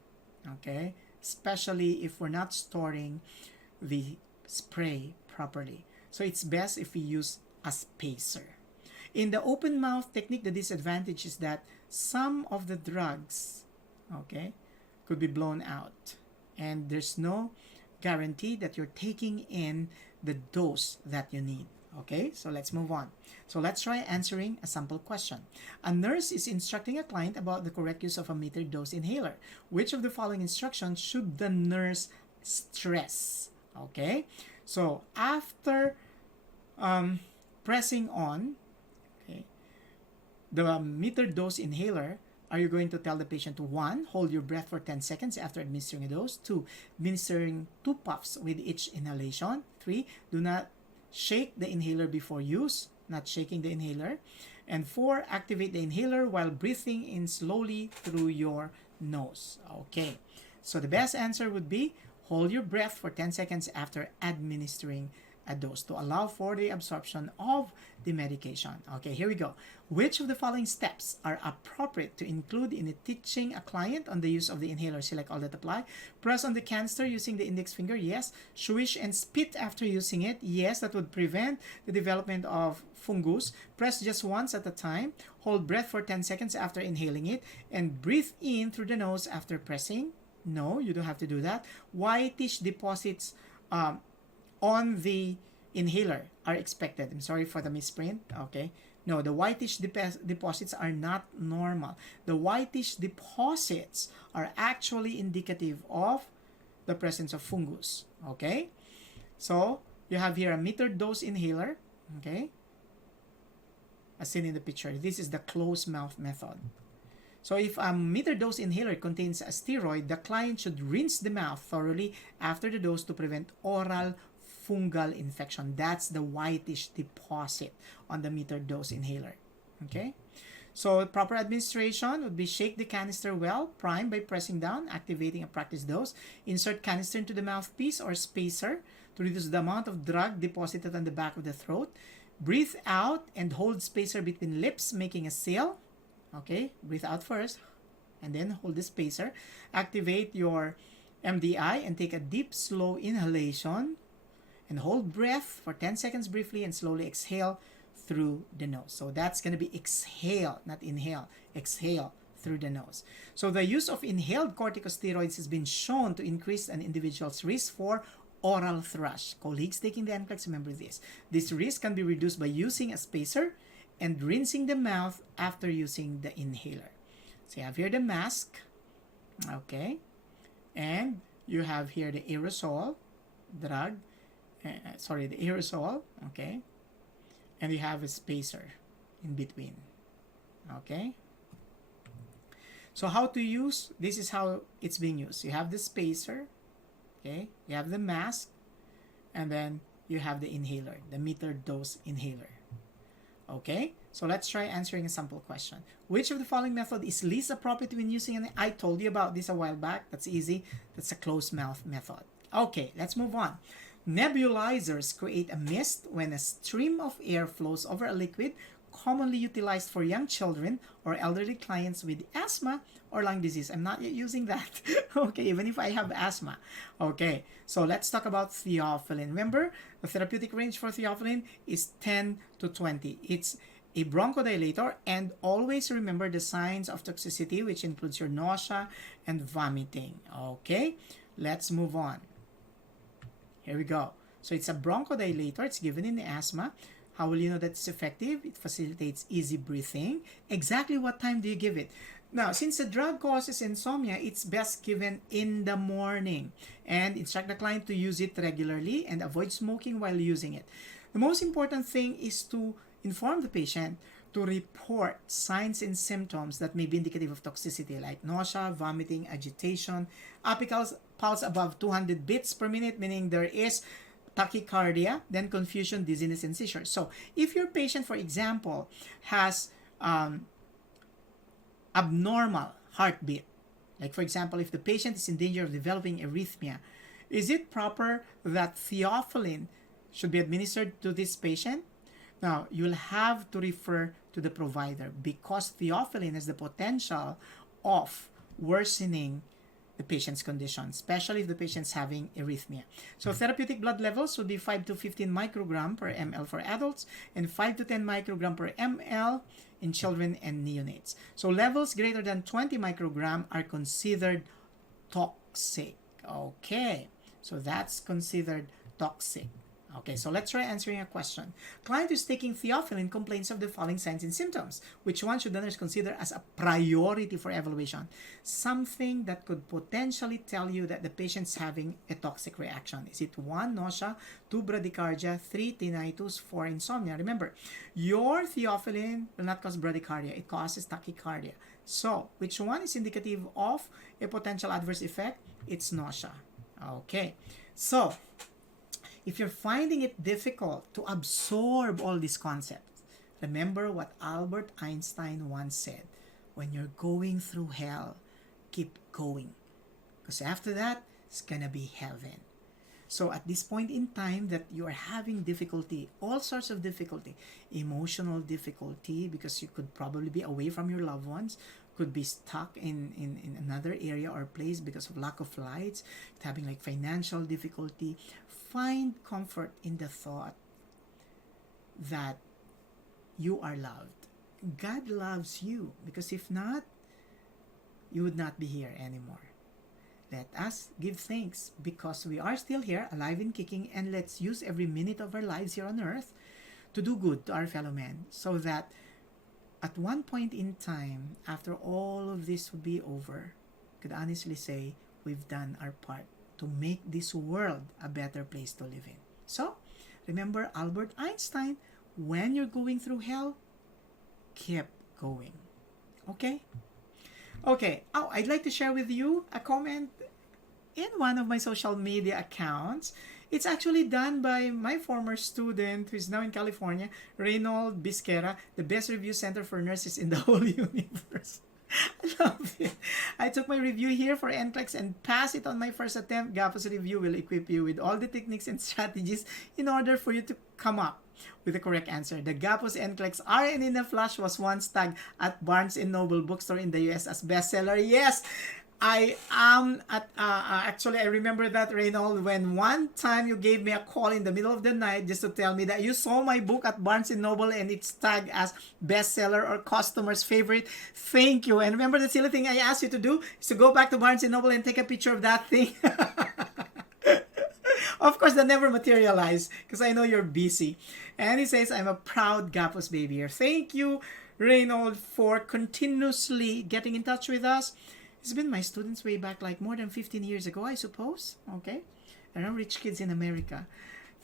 Okay, especially if we're not storing the spray properly. So it's best if we use a spacer. In the open mouth technique, the disadvantage is that some of the drugs, okay, could be blown out, and there's no guarantee that you're taking in the dose that you need. Okay, so let's move on. So let's try answering a sample question. A nurse is instructing a client about the correct use of a metered dose inhaler. Which of the following instructions should the nurse stress? Okay, so after pressing on, okay, the metered dose inhaler, are you going to tell the patient to 1, hold your breath for 10 seconds after administering a dose, 2, administering 2 puffs with each inhalation, 3, do not shake the inhaler before use, not shaking the inhaler, and 4, activate the inhaler while breathing in slowly through your nose. Okay, so the best answer would be hold your breath for 10 seconds after administering a dose to allow for the absorption of the medication. Okay, here we go. Which of the following steps are appropriate to include in teaching a client on the use of the inhaler? Select all that apply. Press on the canister using the index finger. Yes. Swish and spit after using it. Yes, that would prevent the development of fungus. Press just once at a time. Hold breath for 10 seconds after inhaling it. And breathe in through the nose after pressing. No, you don't have to do that. Whitish deposits on the inhaler are expected. I'm sorry for the misprint. Okay. No, the whitish deposits are not normal. The whitish deposits are actually indicative of the presence of fungus. Okay. So you have here a metered dose inhaler. Okay. As seen in the picture. This is the closed mouth method. So if a metered dose inhaler contains a steroid, the client should rinse the mouth thoroughly after the dose to prevent oral fungal infection. That's the whitish deposit on the meter dose inhaler. Okay? So proper administration would be shake the canister well, prime by pressing down, activating a practice dose, insert canister into the mouthpiece or spacer to reduce the amount of drug deposited on the back of the throat. Breathe out and hold spacer between lips, making a seal. Okay, breathe out first and then hold the spacer. Activate your MDI and take a deep, slow inhalation and hold breath for 10 seconds briefly and slowly exhale through the nose. So that's going to be exhale, not inhale. Exhale through the nose. So the use of inhaled corticosteroids has been shown to increase an individual's risk for oral thrush. Colleagues taking the NCLEX, remember this. This risk can be reduced by using a spacer and rinsing the mouth after using the inhaler. So you have here the mask, okay, and you have here the aerosol drug, the aerosol, okay, and you have a spacer in between, okay. So how to use, this is how it's being used. You have the spacer, okay, you have the mask, and then you have the inhaler, the meter dose inhaler. Okay, so let's try answering a sample question. Which of the following method is least appropriate when using an, I told you about this a while back. That's easy. That's a closed mouth method. Okay, let's move on. Nebulizers create a mist when a stream of air flows over a liquid, commonly utilized for young children or elderly clients with asthma or lung disease. I'm not yet using that. Okay, even if I have asthma. Okay, so let's talk about theophylline. Remember, the therapeutic range for theophylline is 10 to 20. It's a bronchodilator, and always remember the signs of toxicity, which includes your nausea and vomiting. Okay, let's move on. Here we go. So it's a bronchodilator. It's given in asthma. How will you know that it's effective? It facilitates easy breathing. Exactly what time do you give it? Now, since the drug causes insomnia, it's best given in the morning. And instruct the client to use it regularly and avoid smoking while using it. The most important thing is to inform the patient to report signs and symptoms that may be indicative of toxicity, like nausea, vomiting, agitation, apical pulse above 200 beats per minute, meaning there is tachycardia, then confusion, dizziness, and seizures. So if your patient, for example, has abnormal heartbeat, like for example, if the patient is in danger of developing arrhythmia, is it proper that theophylline should be administered to this patient? Now, you'll have to refer to the provider because theophylline has the potential of worsening the patient's condition, especially if the patient's having arrhythmia. So therapeutic blood levels would be 5 to 15 microgram per ml for adults and 5 to 10 microgram per ml in children and neonates. So levels greater than 20 microgram are considered toxic. Okay, so that's considered toxic. Okay, so let's try answering a question. Client who's taking theophylline complains of the following signs and symptoms. Which one should the nurse consider as a priority for evaluation? Something that could potentially tell you that the patient's having a toxic reaction. Is it 1, nausea, 2, bradycardia, 3, tinnitus, 4, insomnia? Remember, your theophylline will not cause bradycardia. It causes tachycardia. So, which one is indicative of a potential adverse effect? It's nausea. Okay, so if you're finding it difficult to absorb all these concepts, remember what Albert Einstein once said, when you're going through hell, keep going. Because after that, it's gonna be heaven. So at this point in time that you are having difficulty, all sorts of difficulty, emotional difficulty, because you could probably be away from your loved ones, could be stuck in another area or place because of lack of lights, having like financial difficulty, find comfort in the thought that you are loved. God loves you, because if not, you would not be here anymore. Let us give thanks because we are still here, alive and kicking, and let's use every minute of our lives here on earth to do good to our fellow men, so that at one point in time, after all of this would be over, I could honestly say we've done our part to make this world a better place to live in. So, remember Albert Einstein, when you're going through hell, keep going. Okay? Okay. Oh, I'd like to share with you a comment in one of my social media accounts. It's actually done by my former student who is now in California, Reynold Bisquera, the best review center for nurses in the whole universe. I love it. I took my review here for NCLEX and passed it on my first attempt. Gapos review will equip you with all the techniques and strategies in order for you to come up with the correct answer. The Gapos NCLEX RN in a Flash was once tagged at Barnes & Noble bookstore in the US as bestseller. Yes, I am at actually I remember that, Reynold, when one time you gave me a call in the middle of the night just to tell me that you saw my book at Barnes & Noble and it's tagged as bestseller or customer's favorite. Thank you. And remember, the silly thing I asked you to do is to go back to Barnes & Noble and take a picture of that thing. Of course, that never materialized because I know you're busy. And he says, I'm a proud Gapos baby here. Thank you, Reynold, for continuously getting in touch with us. It's been my students way back like more than 15 years ago, I suppose. Okay. Around Rich Kids in America.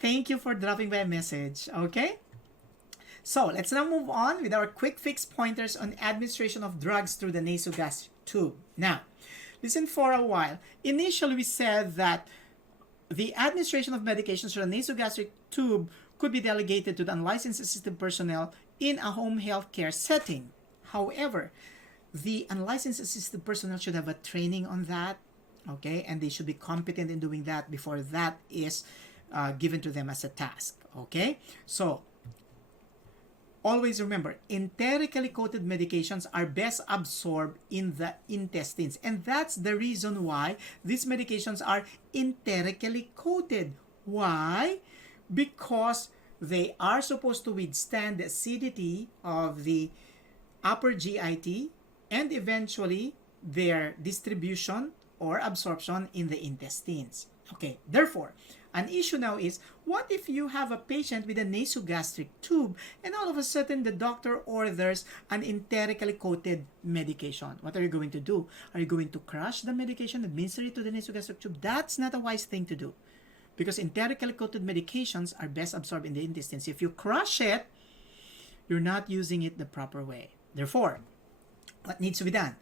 Thank you for dropping by a message. Okay. So let's now move on with our quick fix pointers on administration of drugs through the nasogastric tube. Now, listen for a while. Initially, we said that the administration of medications through the nasogastric tube could be delegated to the unlicensed assistive personnel in a home health care setting. However, the unlicensed assistive personnel should have a training on that, okay, and they should be competent in doing that before that is given to them as a task, okay? So, always remember, enterically coated medications are best absorbed in the intestines, and that's the reason why these medications are enterically coated. Why? Because they are supposed to withstand the acidity of the upper GIT and eventually their distribution or absorption in the intestines. Okay, therefore, an issue now is, what if you have a patient with a nasogastric tube and all of a sudden the doctor orders an enterically coated medication? What are you going to do? Are you going to crush the medication, administer it to the nasogastric tube? That's not a wise thing to do, because enterically coated medications are best absorbed in the intestines. If you crush it, you're not using it the proper way. Therefore, what needs to be done?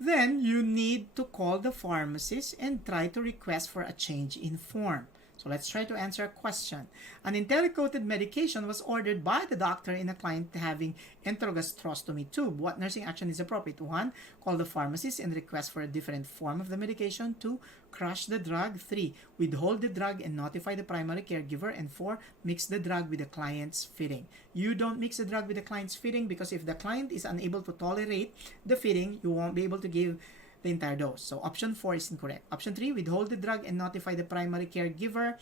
Then you need to call the pharmacist and try to request for a change in form. So let's try to answer a question. An enteric-coated medication was ordered by the doctor in a client having enterogastrostomy tube. What nursing action is appropriate? 1. Call the pharmacist and request for a different form of the medication. 2. Crush the drug. 3. Withhold the drug and notify the primary caregiver. And 4. Mix the drug with the client's feeding. You don't mix the drug with the client's feeding, because if the client is unable to tolerate the feeding, you won't be able to give the entire dose. So option 4 is incorrect. Option 3, withhold the drug and notify the primary caregiver.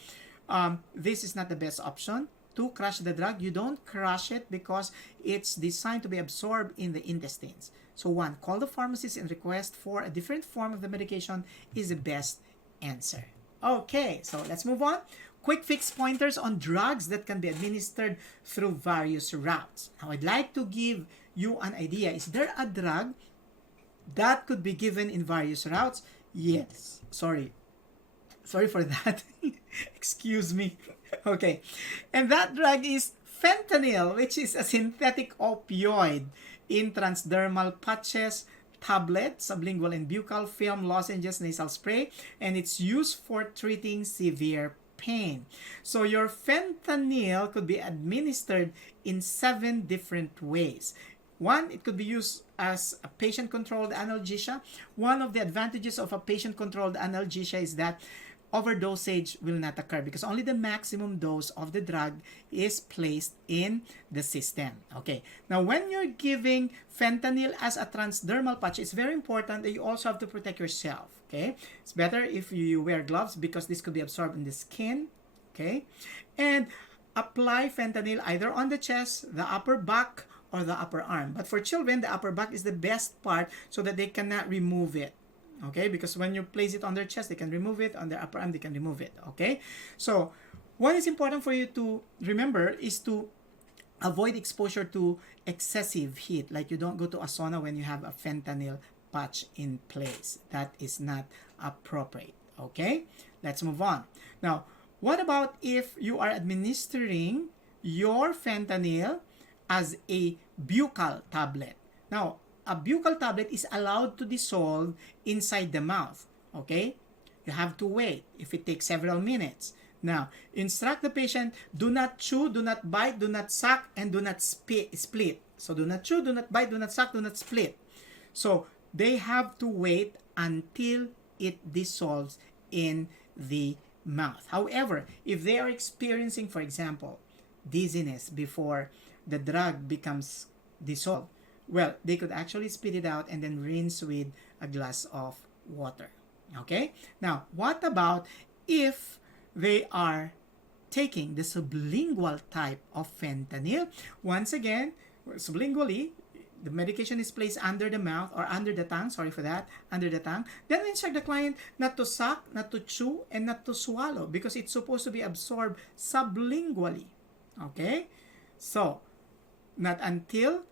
This is not the best option. 2, crush the drug. You don't crush it because it's designed to be absorbed in the intestines. So 1, call the pharmacist and request for a different form of the medication is the best answer. Okay, so let's move on. Quick fix pointers on drugs that can be administered through various routes. Now, I'd like to give you an idea. Is there a drug that could be given in various routes? Yes. Sorry for that. Excuse me. Okay. And that drug is fentanyl, which is a synthetic opioid in transdermal patches, tablets, sublingual and buccal, film, lozenges, nasal spray, and it's used for treating severe pain. So your fentanyl could be administered in 7 different ways. 1, it could be used as a patient-controlled analgesia. One of the advantages of a patient-controlled analgesia is that overdosage will not occur because only the maximum dose of the drug is placed in the system. Okay. Now, when you're giving fentanyl as a transdermal patch, it's very important that you also have to protect yourself. Okay. It's better if you wear gloves because this could be absorbed in the skin. Okay. And apply fentanyl either on the chest, the upper back, or the upper arm. But for children, the upper back is the best part so that they cannot remove it. Okay, because when you place it on their chest, they can remove it. On their upper arm, they can remove it. Okay, so what is important for you to remember is to avoid exposure to excessive heat. Like you don't go to a sauna when you have a fentanyl patch in place. That is not appropriate. Okay, let's move on. Now, what about if you are administering your fentanyl as a buccal tablet? Now, a buccal tablet is allowed to dissolve inside the mouth. Okay? You have to wait if it takes several minutes. Now, instruct the patient, do not chew, do not bite, do not suck, and do not split. So do not chew, do not bite, do not suck, do not split. So they have to wait until it dissolves in the mouth. However, if they are experiencing, for example, dizziness before the drug becomes dissolved, well, they could actually spit it out and then rinse with a glass of water. Okay? Now, what about if they are taking the sublingual type of fentanyl? Once again, sublingually, the medication is placed under the mouth or under the tongue, sorry for that, under the tongue. Then we instruct the client not to suck, not to chew, and not to swallow because it's supposed to be absorbed sublingually. Okay? So, not until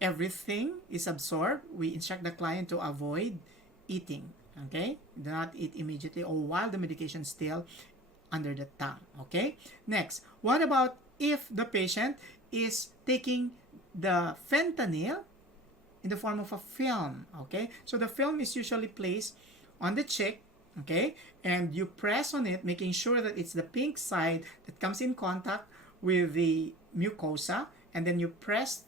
everything is absorbed, we instruct the client to avoid eating. Okay? Do not eat immediately or while the medication is still under the tongue. Okay? Next, what about if the patient is taking the fentanyl in the form of a film? Okay? So the film is usually placed on the cheek, okay? And you press on it, making sure that it's the pink side that comes in contact with the mucosa, and then you press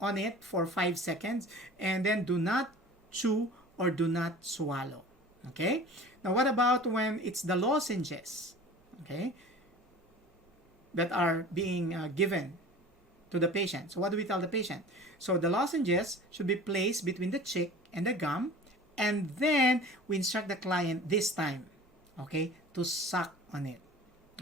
on it for 5 seconds, and then do not chew or do not swallow. Okay? Now, what about when it's the lozenges, okay, that are being given to the patient? So what do we tell the patient? So the lozenges should be placed between the cheek and the gum, and then we instruct the client this time, okay, to suck on it.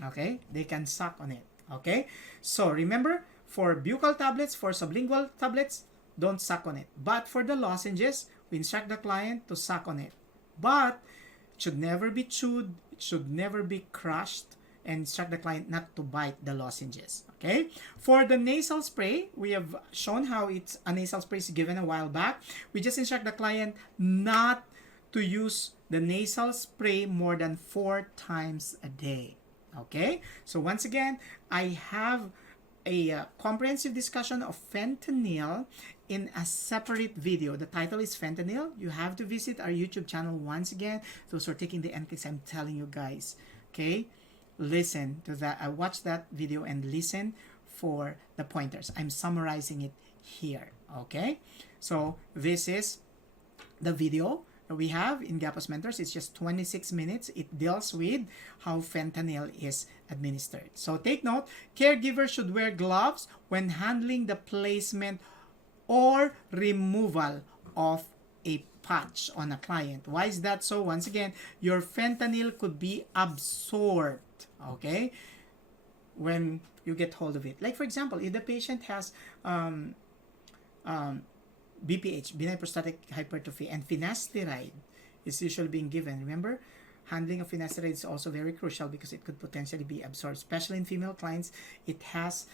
Okay? They can suck on it. Okay? So remember, for buccal tablets, for sublingual tablets, don't suck on it. But for the lozenges, we instruct the client to suck on it. But it should never be chewed, it should never be crushed, and instruct the client not to bite the lozenges. Okay? For the nasal spray, we have shown how it's a nasal spray is given a while back. We just instruct the client not to use the nasal spray more than 4 times a day. Okay? So once again, I have a comprehensive discussion of fentanyl in a separate video. The title is Fentanyl. You have to visit our YouTube channel once again. Those who are taking the NCLEX, I'm telling you guys, okay? Listen to that. I watched that video and listen for the pointers. I'm summarizing it here, okay? So this is the video that we have in Gapos Mentors. It's just 26 minutes. It deals with how fentanyl is administered. So take note, caregivers should wear gloves when handling the placement or removal of a patch on a client. Why is that so? Once again, your fentanyl could be absorbed, okay, when you get hold of it. Like for example, if the patient has BPH, benign prostatic hypertrophy, and finasteride is usually being given. Remember, handling of finasteride is also very crucial because it could potentially be absorbed, especially in female clients. It has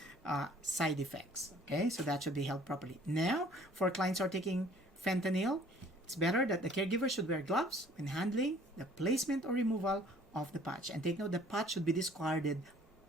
side effects. Okay, so that should be held properly. Now, for clients who are taking fentanyl, it's better that the caregiver should wear gloves when handling the placement or removal of the patch. And take note, the patch should be discarded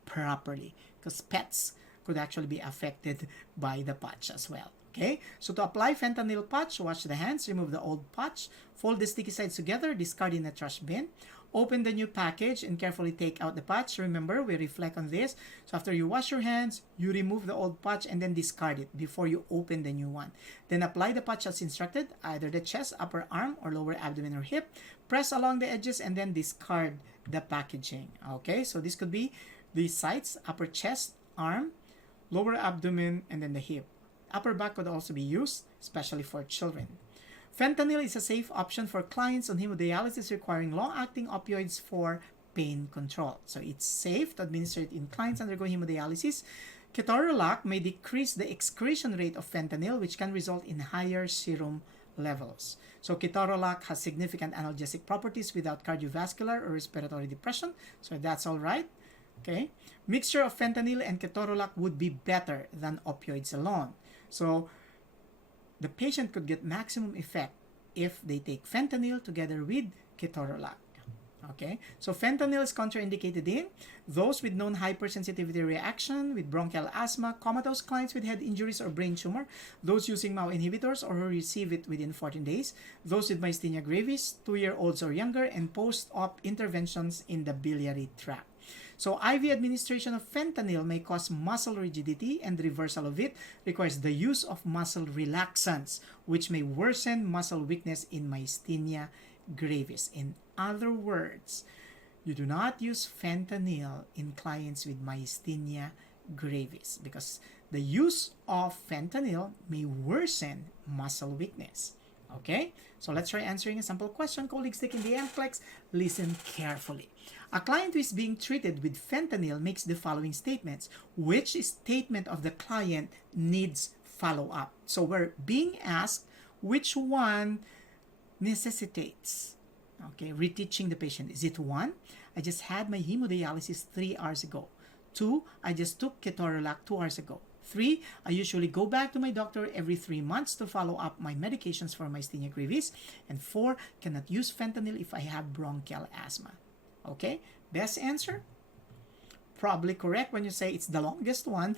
properly because pets could actually be affected by the patch as well. Okay, so to apply fentanyl patch, wash the hands, remove the old patch, fold the sticky sides together, discard in a trash bin, open the new package, and carefully take out the patch. Remember, we reflect on this. So after you wash your hands, you remove the old patch and then discard it before you open the new one. Then apply the patch as instructed, either the chest, upper arm, or lower abdomen or hip. Press along the edges and then discard the packaging. Okay, so this could be the sides, upper chest, arm, lower abdomen, and then the hip. Upper back could also be used, especially for children. Fentanyl is a safe option for clients on hemodialysis requiring long-acting opioids for pain control. So it's safe to administer it in clients undergoing hemodialysis. Ketorolac may decrease the excretion rate of fentanyl, which can result in higher serum levels. So ketorolac has significant analgesic properties without cardiovascular or respiratory depression. So that's all right. Okay. Mixture of fentanyl and ketorolac would be better than opioids alone. So the patient could get maximum effect if they take fentanyl together with ketorolac. Okay, so fentanyl is contraindicated in those with known hypersensitivity reaction, with bronchial asthma, comatose clients with head injuries or brain tumor, those using MAO inhibitors or who receive it within 14 days, those with myasthenia gravis, 2-year-olds or younger, and post-op interventions in the biliary tract. So IV administration of fentanyl may cause muscle rigidity, and reversal of it requires the use of muscle relaxants, which may worsen muscle weakness in myasthenia gravis. In other words, you do not use fentanyl in clients with myasthenia gravis because the use of fentanyl may worsen muscle weakness. Okay, so let's try answering a sample question. Colleagues taking the NCLEX, listen carefully. A client who is being treated with fentanyl makes the following statements. Which statement of the client needs follow-up? So we're being asked which one necessitates, okay, reteaching the patient. Is it 1, I just had my hemodialysis 3 hours ago. 2, I just took ketorolac 2 hours ago. 3, I usually go back to my doctor every 3 months to follow up my medications for myasthenia gravis. And 4, cannot use fentanyl if I have bronchial asthma. Okay, best answer? Probably correct when you say it's the longest one.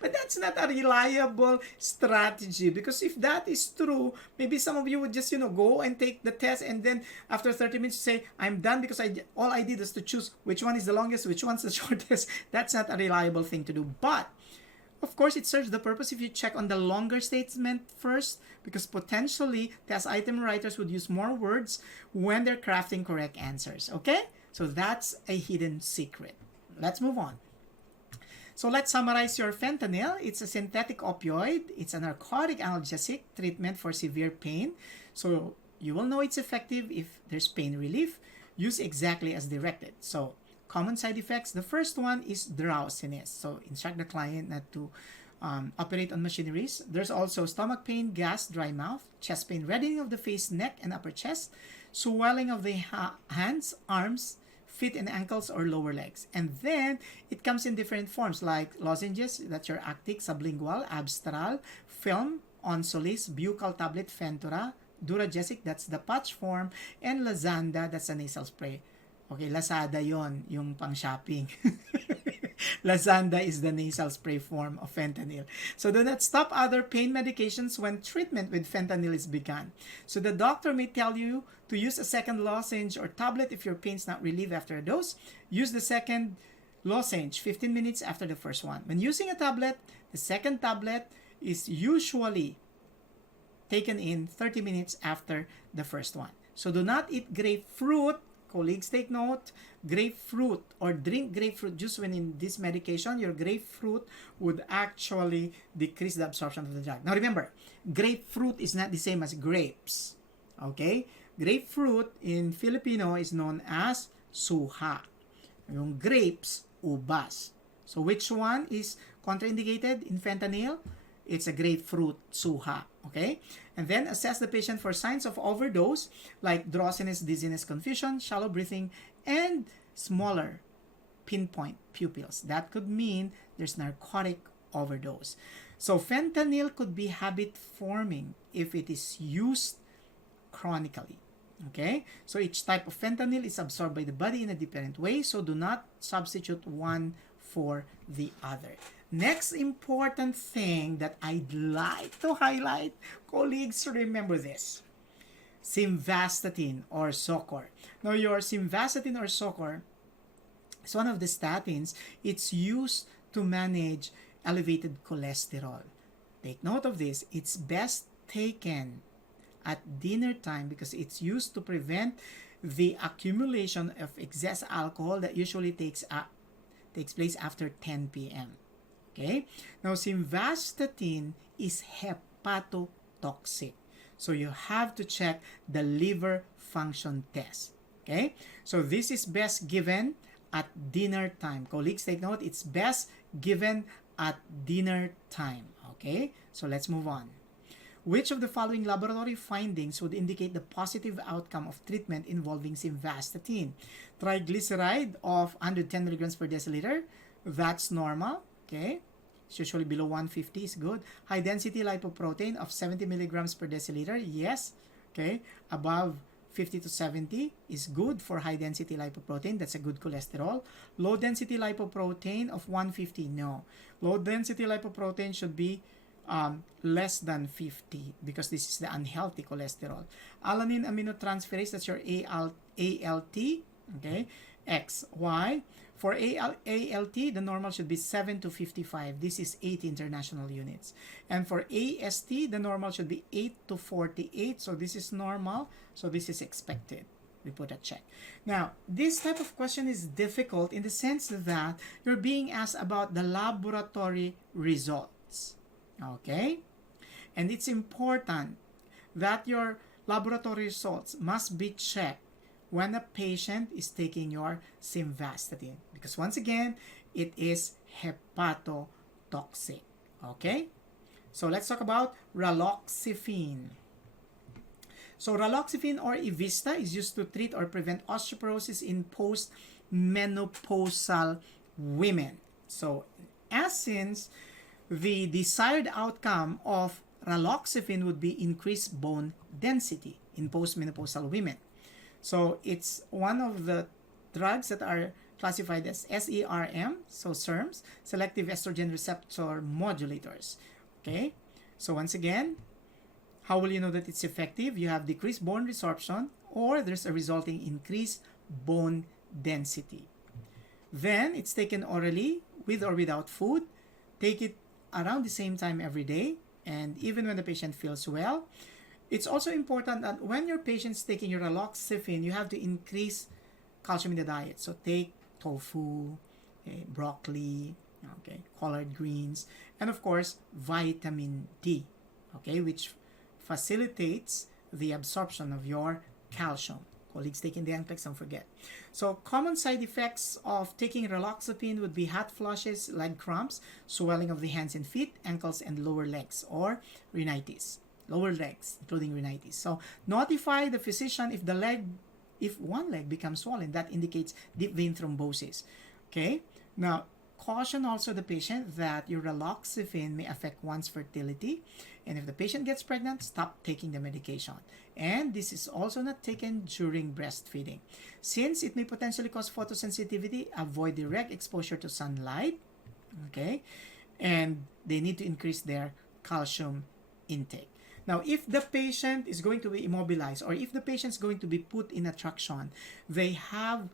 But that's not a reliable strategy, because if that is true, maybe some of you would just, go and take the test, and then after 30 minutes you say, I'm done because all I did is to choose which one is the longest, which one's the shortest. That's not a reliable thing to do. But of course, it serves the purpose if you check on the longer statement first, because potentially test item writers would use more words when they're crafting correct answers. Okay? So that's a hidden secret. Let's move on. So let's summarize your fentanyl. It's a synthetic opioid. It's a narcotic analgesic treatment for severe pain. So you will know it's effective if there's pain relief. Use exactly as directed. So common side effects. The first one is drowsiness. So instruct the client not to operate on machineries. There's also stomach pain, gas, dry mouth, chest pain, reddening of the face, neck, and upper chest, swelling of the hands, arms, feet and ankles, or lower legs. And then it comes in different forms like lozenges, that's your Actic, sublingual, Abstral, film, Onsolis, buccal tablet, Fentura, Duragesic, that's the patch form, and Lazanda, that's a nasal spray. Okay, Lazada yon, yung pang shopping. Lazanda is the nasal spray form of fentanyl. So do not stop other pain medications when treatment with fentanyl is begun. So the doctor may tell you to use a second lozenge or tablet if your pain is not relieved after a dose. Use the second lozenge 15 minutes after the first one. When using a tablet, the second tablet is usually taken in 30 minutes after the first one. So do not eat grapefruit. Colleagues, take note, grapefruit or drink grapefruit juice when in this medication, your grapefruit would actually decrease the absorption of the drug. Now remember, grapefruit is not the same as grapes. Okay? Grapefruit in Filipino is known as suha. Yung grapes, ubas. So which one is contraindicated in fentanyl? It's a grapefruit suha. Okay? And then assess the patient for signs of overdose like drowsiness, dizziness, confusion, shallow breathing, and smaller pinpoint pupils. That could mean there's narcotic overdose. So fentanyl could be habit forming if it is used chronically. Okay? So each type of fentanyl is absorbed by the body in a different way, so do not substitute one for the other. Next important thing that I'd like to highlight, colleagues, remember this. Simvastatin or Zocor. Now, your Simvastatin or Zocor is one of the statins. It's used to manage elevated cholesterol. Take note of this. It's best taken at dinner time because it's used to prevent the accumulation of excess alcohol that usually takes place after 10 p.m. Okay? Now, simvastatin is hepatotoxic. So you have to check the liver function test. Okay? So this is best given at dinner time. Colleagues, take note, it's best given at dinner time. Okay? So let's move on. Which of the following laboratory findings would indicate the positive outcome of treatment involving simvastatin? Triglyceride of 110 milligrams per deciliter, that's normal. Okay, it's usually below 150 is good. High density lipoprotein of 70 milligrams per deciliter, yes. Okay, above 50 to 70 is good for high density lipoprotein. That's a good cholesterol. Low density lipoprotein of 150, no. Low density lipoprotein should be less than 50 because this is the unhealthy cholesterol. Alanine aminotransferase, that's your ALT. Okay, X. Why? For ALT, the normal should be 7 to 55. This is 80 international units. And for AST, the normal should be 8 to 48. So this is normal. So this is expected. We put a check. Now, this type of question is difficult in the sense that you're being asked about the laboratory results. Okay? And it's important that your laboratory results must be checked when a patient is taking your simvastatin, because once again, it is hepatotoxic. Okay? So let's talk about Relaxifiine. So Relaxifiine or Evista is used to treat or prevent osteoporosis in post-menopausal women. So as since the desired outcome of Relaxifiine would be increased bone density in postmenopausal women. So it's one of the drugs that are classified as SERM, so SERMs, selective estrogen receptor modulators. Okay, so once again, how will you know that it's effective? You have decreased bone resorption or there's a resulting increased bone density. Then it's taken orally with or without food. Take it around the same time every day and even when the patient feels well. It's also important that when your patient's taking your Relaxifiine, you have to increase calcium in the diet. So take tofu, okay, broccoli, okay, collard greens, and of course, vitamin D, okay, which facilitates the absorption of your calcium. Colleagues taking the NCLEX, don't forget. So common side effects of taking Relaxifiine would be hot flushes, leg cramps, swelling of the hands and feet, ankles, and lower legs, or rhinitis. Lower legs, including rhinitis. So notify the physician if one leg becomes swollen. That indicates deep vein thrombosis. Okay. Now, caution also the patient that your Relaxifiine may affect one's fertility. And if the patient gets pregnant, stop taking the medication. And this is also not taken during breastfeeding. Since it may potentially cause photosensitivity, avoid direct exposure to sunlight. Okay. And they need to increase their calcium intake. Now, if the patient is going to be immobilized or if the patient is going to be put in a traction, they have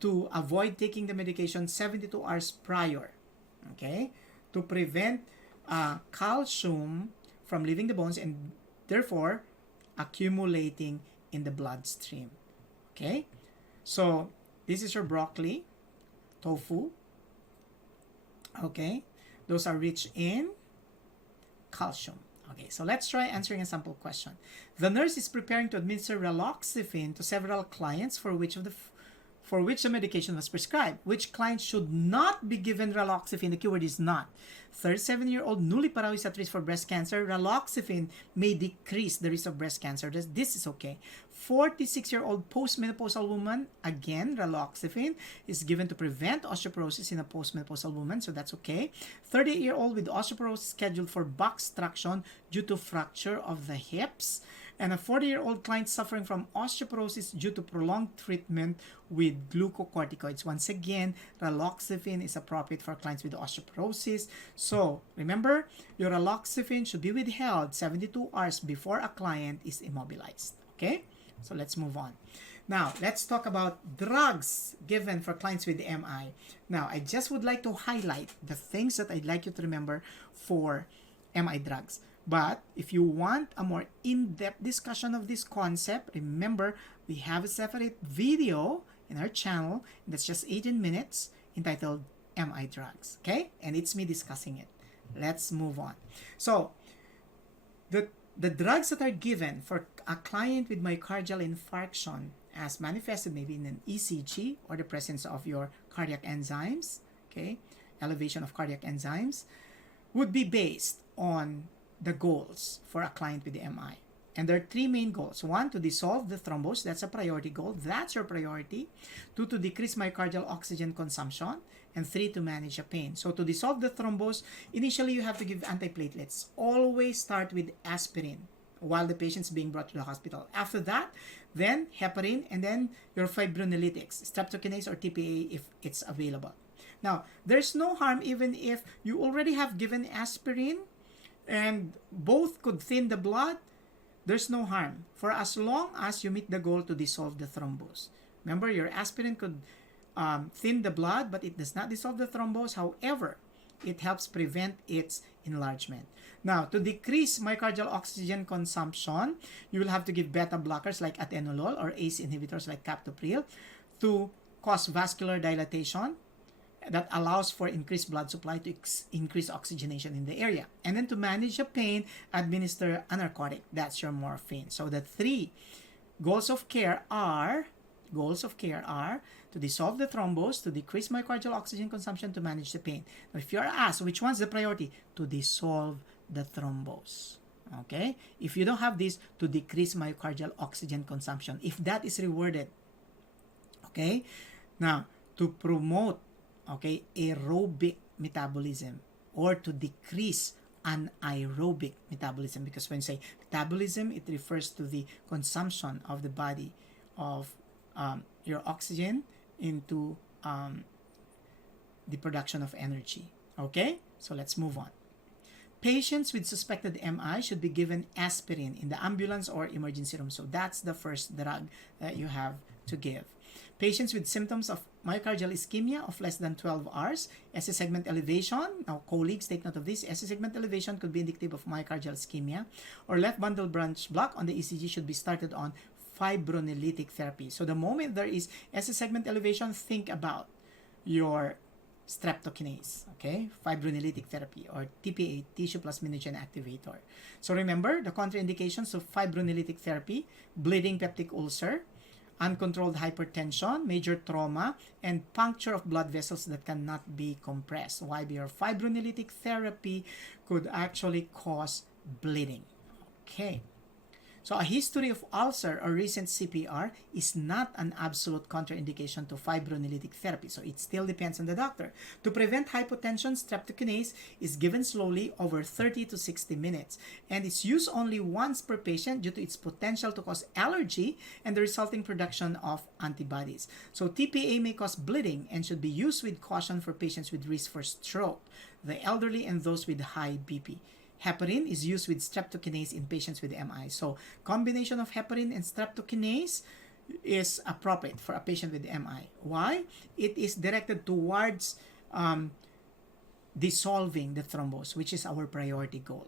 to avoid taking the medication 72 hours prior, okay, to prevent calcium from leaving the bones and therefore accumulating in the bloodstream. Okay, so this is your broccoli, tofu. Okay, those are rich in calcium. Okay, so let's try answering a sample question. The nurse is preparing to administer Relaxifiine to several clients for which the medication was prescribed. Which client should not be given Relaxifiine? The keyword is not. 37-year-old newly parao is at risk for breast cancer. Relaxifiine may decrease the risk of breast cancer. This is okay. 46-year-old postmenopausal woman, again, Relaxifiine is given to prevent osteoporosis in a postmenopausal woman, so that's okay. 38-year-old with osteoporosis scheduled for box traction due to fracture of the hips. And a 40-year-old client suffering from osteoporosis due to prolonged treatment with glucocorticoids. Once again, Relaxifiine is appropriate for clients with osteoporosis. So, remember, your Relaxifiine should be withheld 72 hours before a client is immobilized. Okay? So, let's move on. Now, let's talk about drugs given for clients with MI. Now, I just would like to highlight the things that I'd like you to remember for MI drugs. But if you want a more in-depth discussion of this concept, remember we have a separate video in our channel that's just 18 minutes entitled MI Drugs. Okay? And it's me discussing it. Let's move on. So, the drugs that are given for a client with myocardial infarction as manifested maybe in an ECG or the presence of your cardiac enzymes, okay, elevation of cardiac enzymes, would be based on the goals for a client with the MI. And there are three main goals. One, to dissolve the thrombus. That's a priority goal. That's your priority. Two, to decrease myocardial oxygen consumption. And three, to manage the pain. So to dissolve the thrombus, initially you have to give antiplatelets. Always start with aspirin while the patient's being brought to the hospital. After that, then heparin, and then your fibrinolytics, streptokinase or TPA if it's available. Now, there's no harm even if you already have given aspirin and both could thin the blood. There's no harm for as long as you meet the goal to dissolve the thrombus. Remember, your aspirin could thin the blood, but it does not dissolve the thrombus. However, it helps prevent its enlargement. Now, to decrease myocardial oxygen consumption, you will have to give beta blockers like atenolol or ACE inhibitors like captopril to cause vascular dilatation that allows for increased blood supply to increase oxygenation in the area. And then to manage the pain, administer a narcotic. That's your morphine. So the three goals of care are to dissolve the thrombus, to decrease myocardial oxygen consumption, to manage the pain. Now, if you are asked which one's the priority, to dissolve the thrombus. Okay? If you don't have this, to decrease myocardial oxygen consumption. If that is rewarded, okay? Now, to promote, okay, aerobic metabolism or to decrease anaerobic metabolism, because when you say metabolism, it refers to the consumption of the body of your oxygen into the production of energy. Okay, so let's move on. Patients with suspected MI should be given aspirin in the ambulance or emergency room. So that's the first drug that you have to give. Patients with symptoms of myocardial ischemia of less than 12 hours, SI segment elevation, now colleagues take note of this, SI segment elevation could be indicative of myocardial ischemia, or left bundle branch block on the ECG should be started on fibrinolytic therapy. So the moment there is SI segment elevation, think about your streptokinase, okay? Fibrinolytic therapy, or TPA, tissue plasminogen activator. So remember, the contraindications of fibrinolytic therapy: bleeding peptic ulcer, uncontrolled hypertension, major trauma, and puncture of blood vessels that cannot be compressed. Why? Because fibrinolytic therapy could actually cause bleeding. Okay. So a history of ulcer or recent CPR is not an absolute contraindication to fibrinolytic therapy. So it still depends on the doctor. To prevent hypotension, streptokinase is given slowly over 30 to 60 minutes. And it's used only once per patient due to its potential to cause allergy and the resulting production of antibodies. So TPA may cause bleeding and should be used with caution for patients with risk for stroke, the elderly, and those with high BP. Heparin is used with streptokinase in patients with MI. So combination of heparin and streptokinase is appropriate for a patient with MI. Why? It is directed towards dissolving the thrombus, which is our priority goal.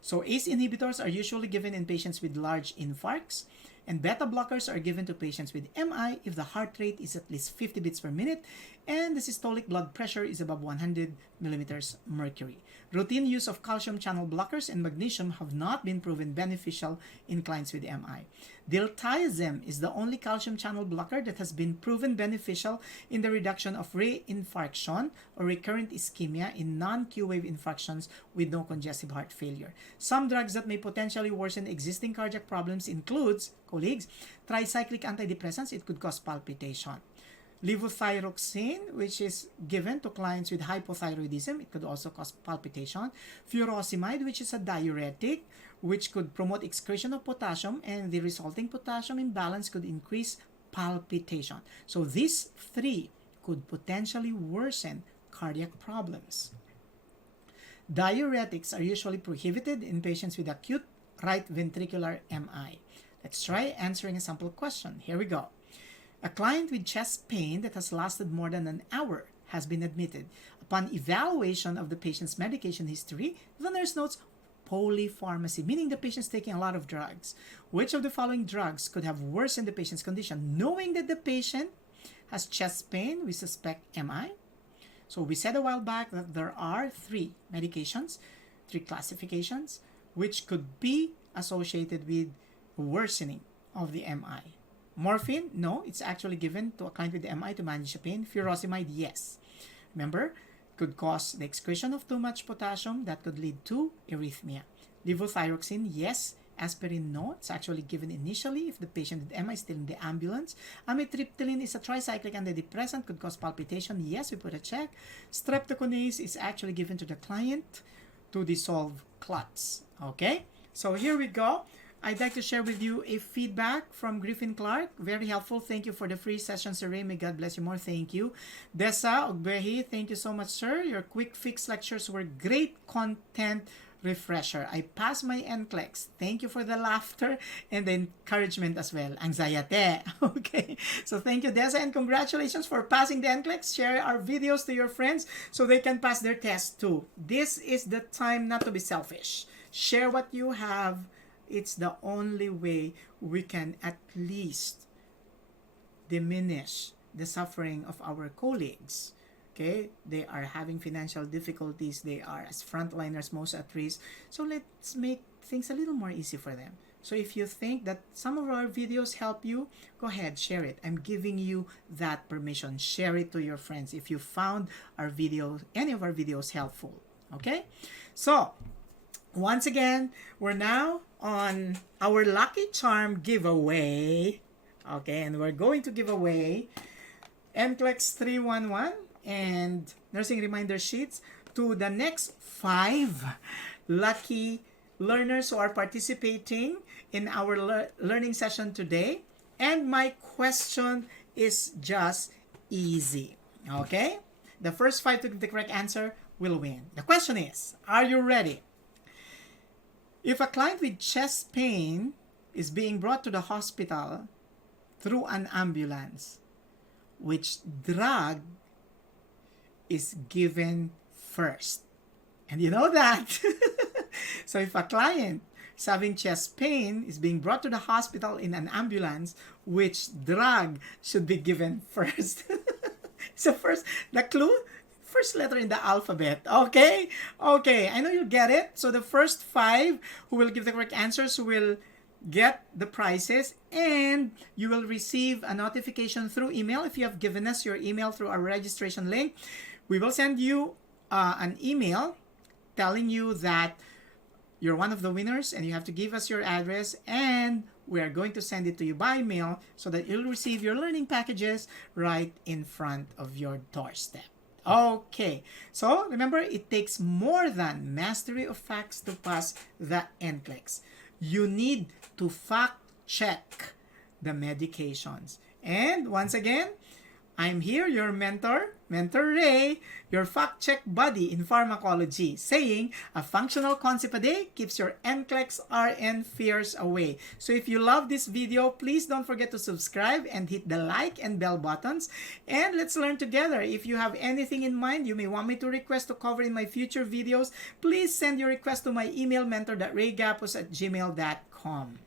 So ACE inhibitors are usually given in patients with large infarcts, and beta blockers are given to patients with MI if the heart rate is at least 50 beats per minute and the systolic blood pressure is above 100 millimeters mercury. Routine use of calcium channel blockers and magnesium have not been proven beneficial in clients with MI. Diltiazem is the only calcium channel blocker that has been proven beneficial in the reduction of reinfarction or recurrent ischemia in non-Q-wave infarctions with no congestive heart failure. Some drugs that may potentially worsen existing cardiac problems includes, colleagues, tricyclic antidepressants. It could cause palpitation. Levothyroxine, which is given to clients with hypothyroidism, it could also cause palpitation. Furosemide, which is a diuretic, which could promote excretion of potassium, and the resulting potassium imbalance could increase palpitation. So these three could potentially worsen cardiac problems. Diuretics are usually prohibited in patients with acute right ventricular MI. Let's try answering a sample question. Here we go. A client with chest pain that has lasted more than an hour has been admitted. Upon evaluation of the patient's medication history, the nurse notes polypharmacy, meaning the patient's taking a lot of drugs. Which of the following drugs could have worsened the patient's condition? Knowing that the patient has chest pain, we suspect MI. So we said a while back that there are three medications, three classifications, which could be associated with worsening of the MI. Morphine, no, it's actually given to a client with MI to manage the pain. Furosemide, yes. Remember, could cause the excretion of too much potassium that could lead to arrhythmia. Levothyroxine, yes. Aspirin, no. It's actually given initially if the patient with MI is still in the ambulance. Amitriptyline is a tricyclic antidepressant, could cause palpitation. Yes, we put a check. Streptokinase is actually given to the client to dissolve clots. Okay, so here we go. I'd like to share with you a feedback from Griffin Clark. Very helpful. Thank you for the free session, Sir Ray. May God bless you more. Thank you. Dessa Ogbehi, thank you so much, sir. Your quick fix lectures were great content refresher. I passed my NCLEX. Thank you for the laughter and the encouragement as well. Anxiety. Okay. So thank you, Dessa, and congratulations for passing the NCLEX. Share our videos to your friends so they can pass their test too. This is the time not to be selfish. Share what you have. It's the only way we can at least diminish the suffering of our colleagues. Okay, they are having financial difficulties. They are as frontliners most at risk. So let's make things a little more easy for them. So if you think that some of our videos help you, go ahead, share it. I'm giving you that permission. Share it to your friends if you found our videos, any of our videos helpful. Okay, so once again, we're now on our Lucky Charm giveaway. Okay, and we're going to give away NCLEX 311 and nursing reminder sheets to the next 5 lucky learners who are participating in our learning session today. And my question is just easy. Okay? The first 5 to give the correct answer will win. The question is, are you ready? If a client with chest pain is being brought to the hospital through an ambulance, which drug is given first? And you know that. So if a client is having chest pain, is being brought to the hospital in an ambulance, which drug should be given first? So first, the clue, first letter in the alphabet. Okay? Okay, I know you get it. So the first 5 who will give the correct answers will get the prizes, and you will receive a notification through email. If you have given us your email through our registration link, we will send you an email telling you that you're one of the winners and you have to give us your address, and we are going to send it to you by mail so that you'll receive your learning packages right in front of your doorstep. Okay, so remember, it takes more than mastery of facts to pass the NCLEX. You need to fact check the medications. And once again, I'm here, your mentor, Mentor Ray, your fact-check buddy in pharmacology, saying a functional concept a day keeps your NCLEX RN fears away. So if you love this video, please don't forget to subscribe and hit the like and bell buttons. And let's learn together. If you have anything in mind you may want me to request to cover in my future videos, please send your request to my email, mentor.raygapos@gmail.com.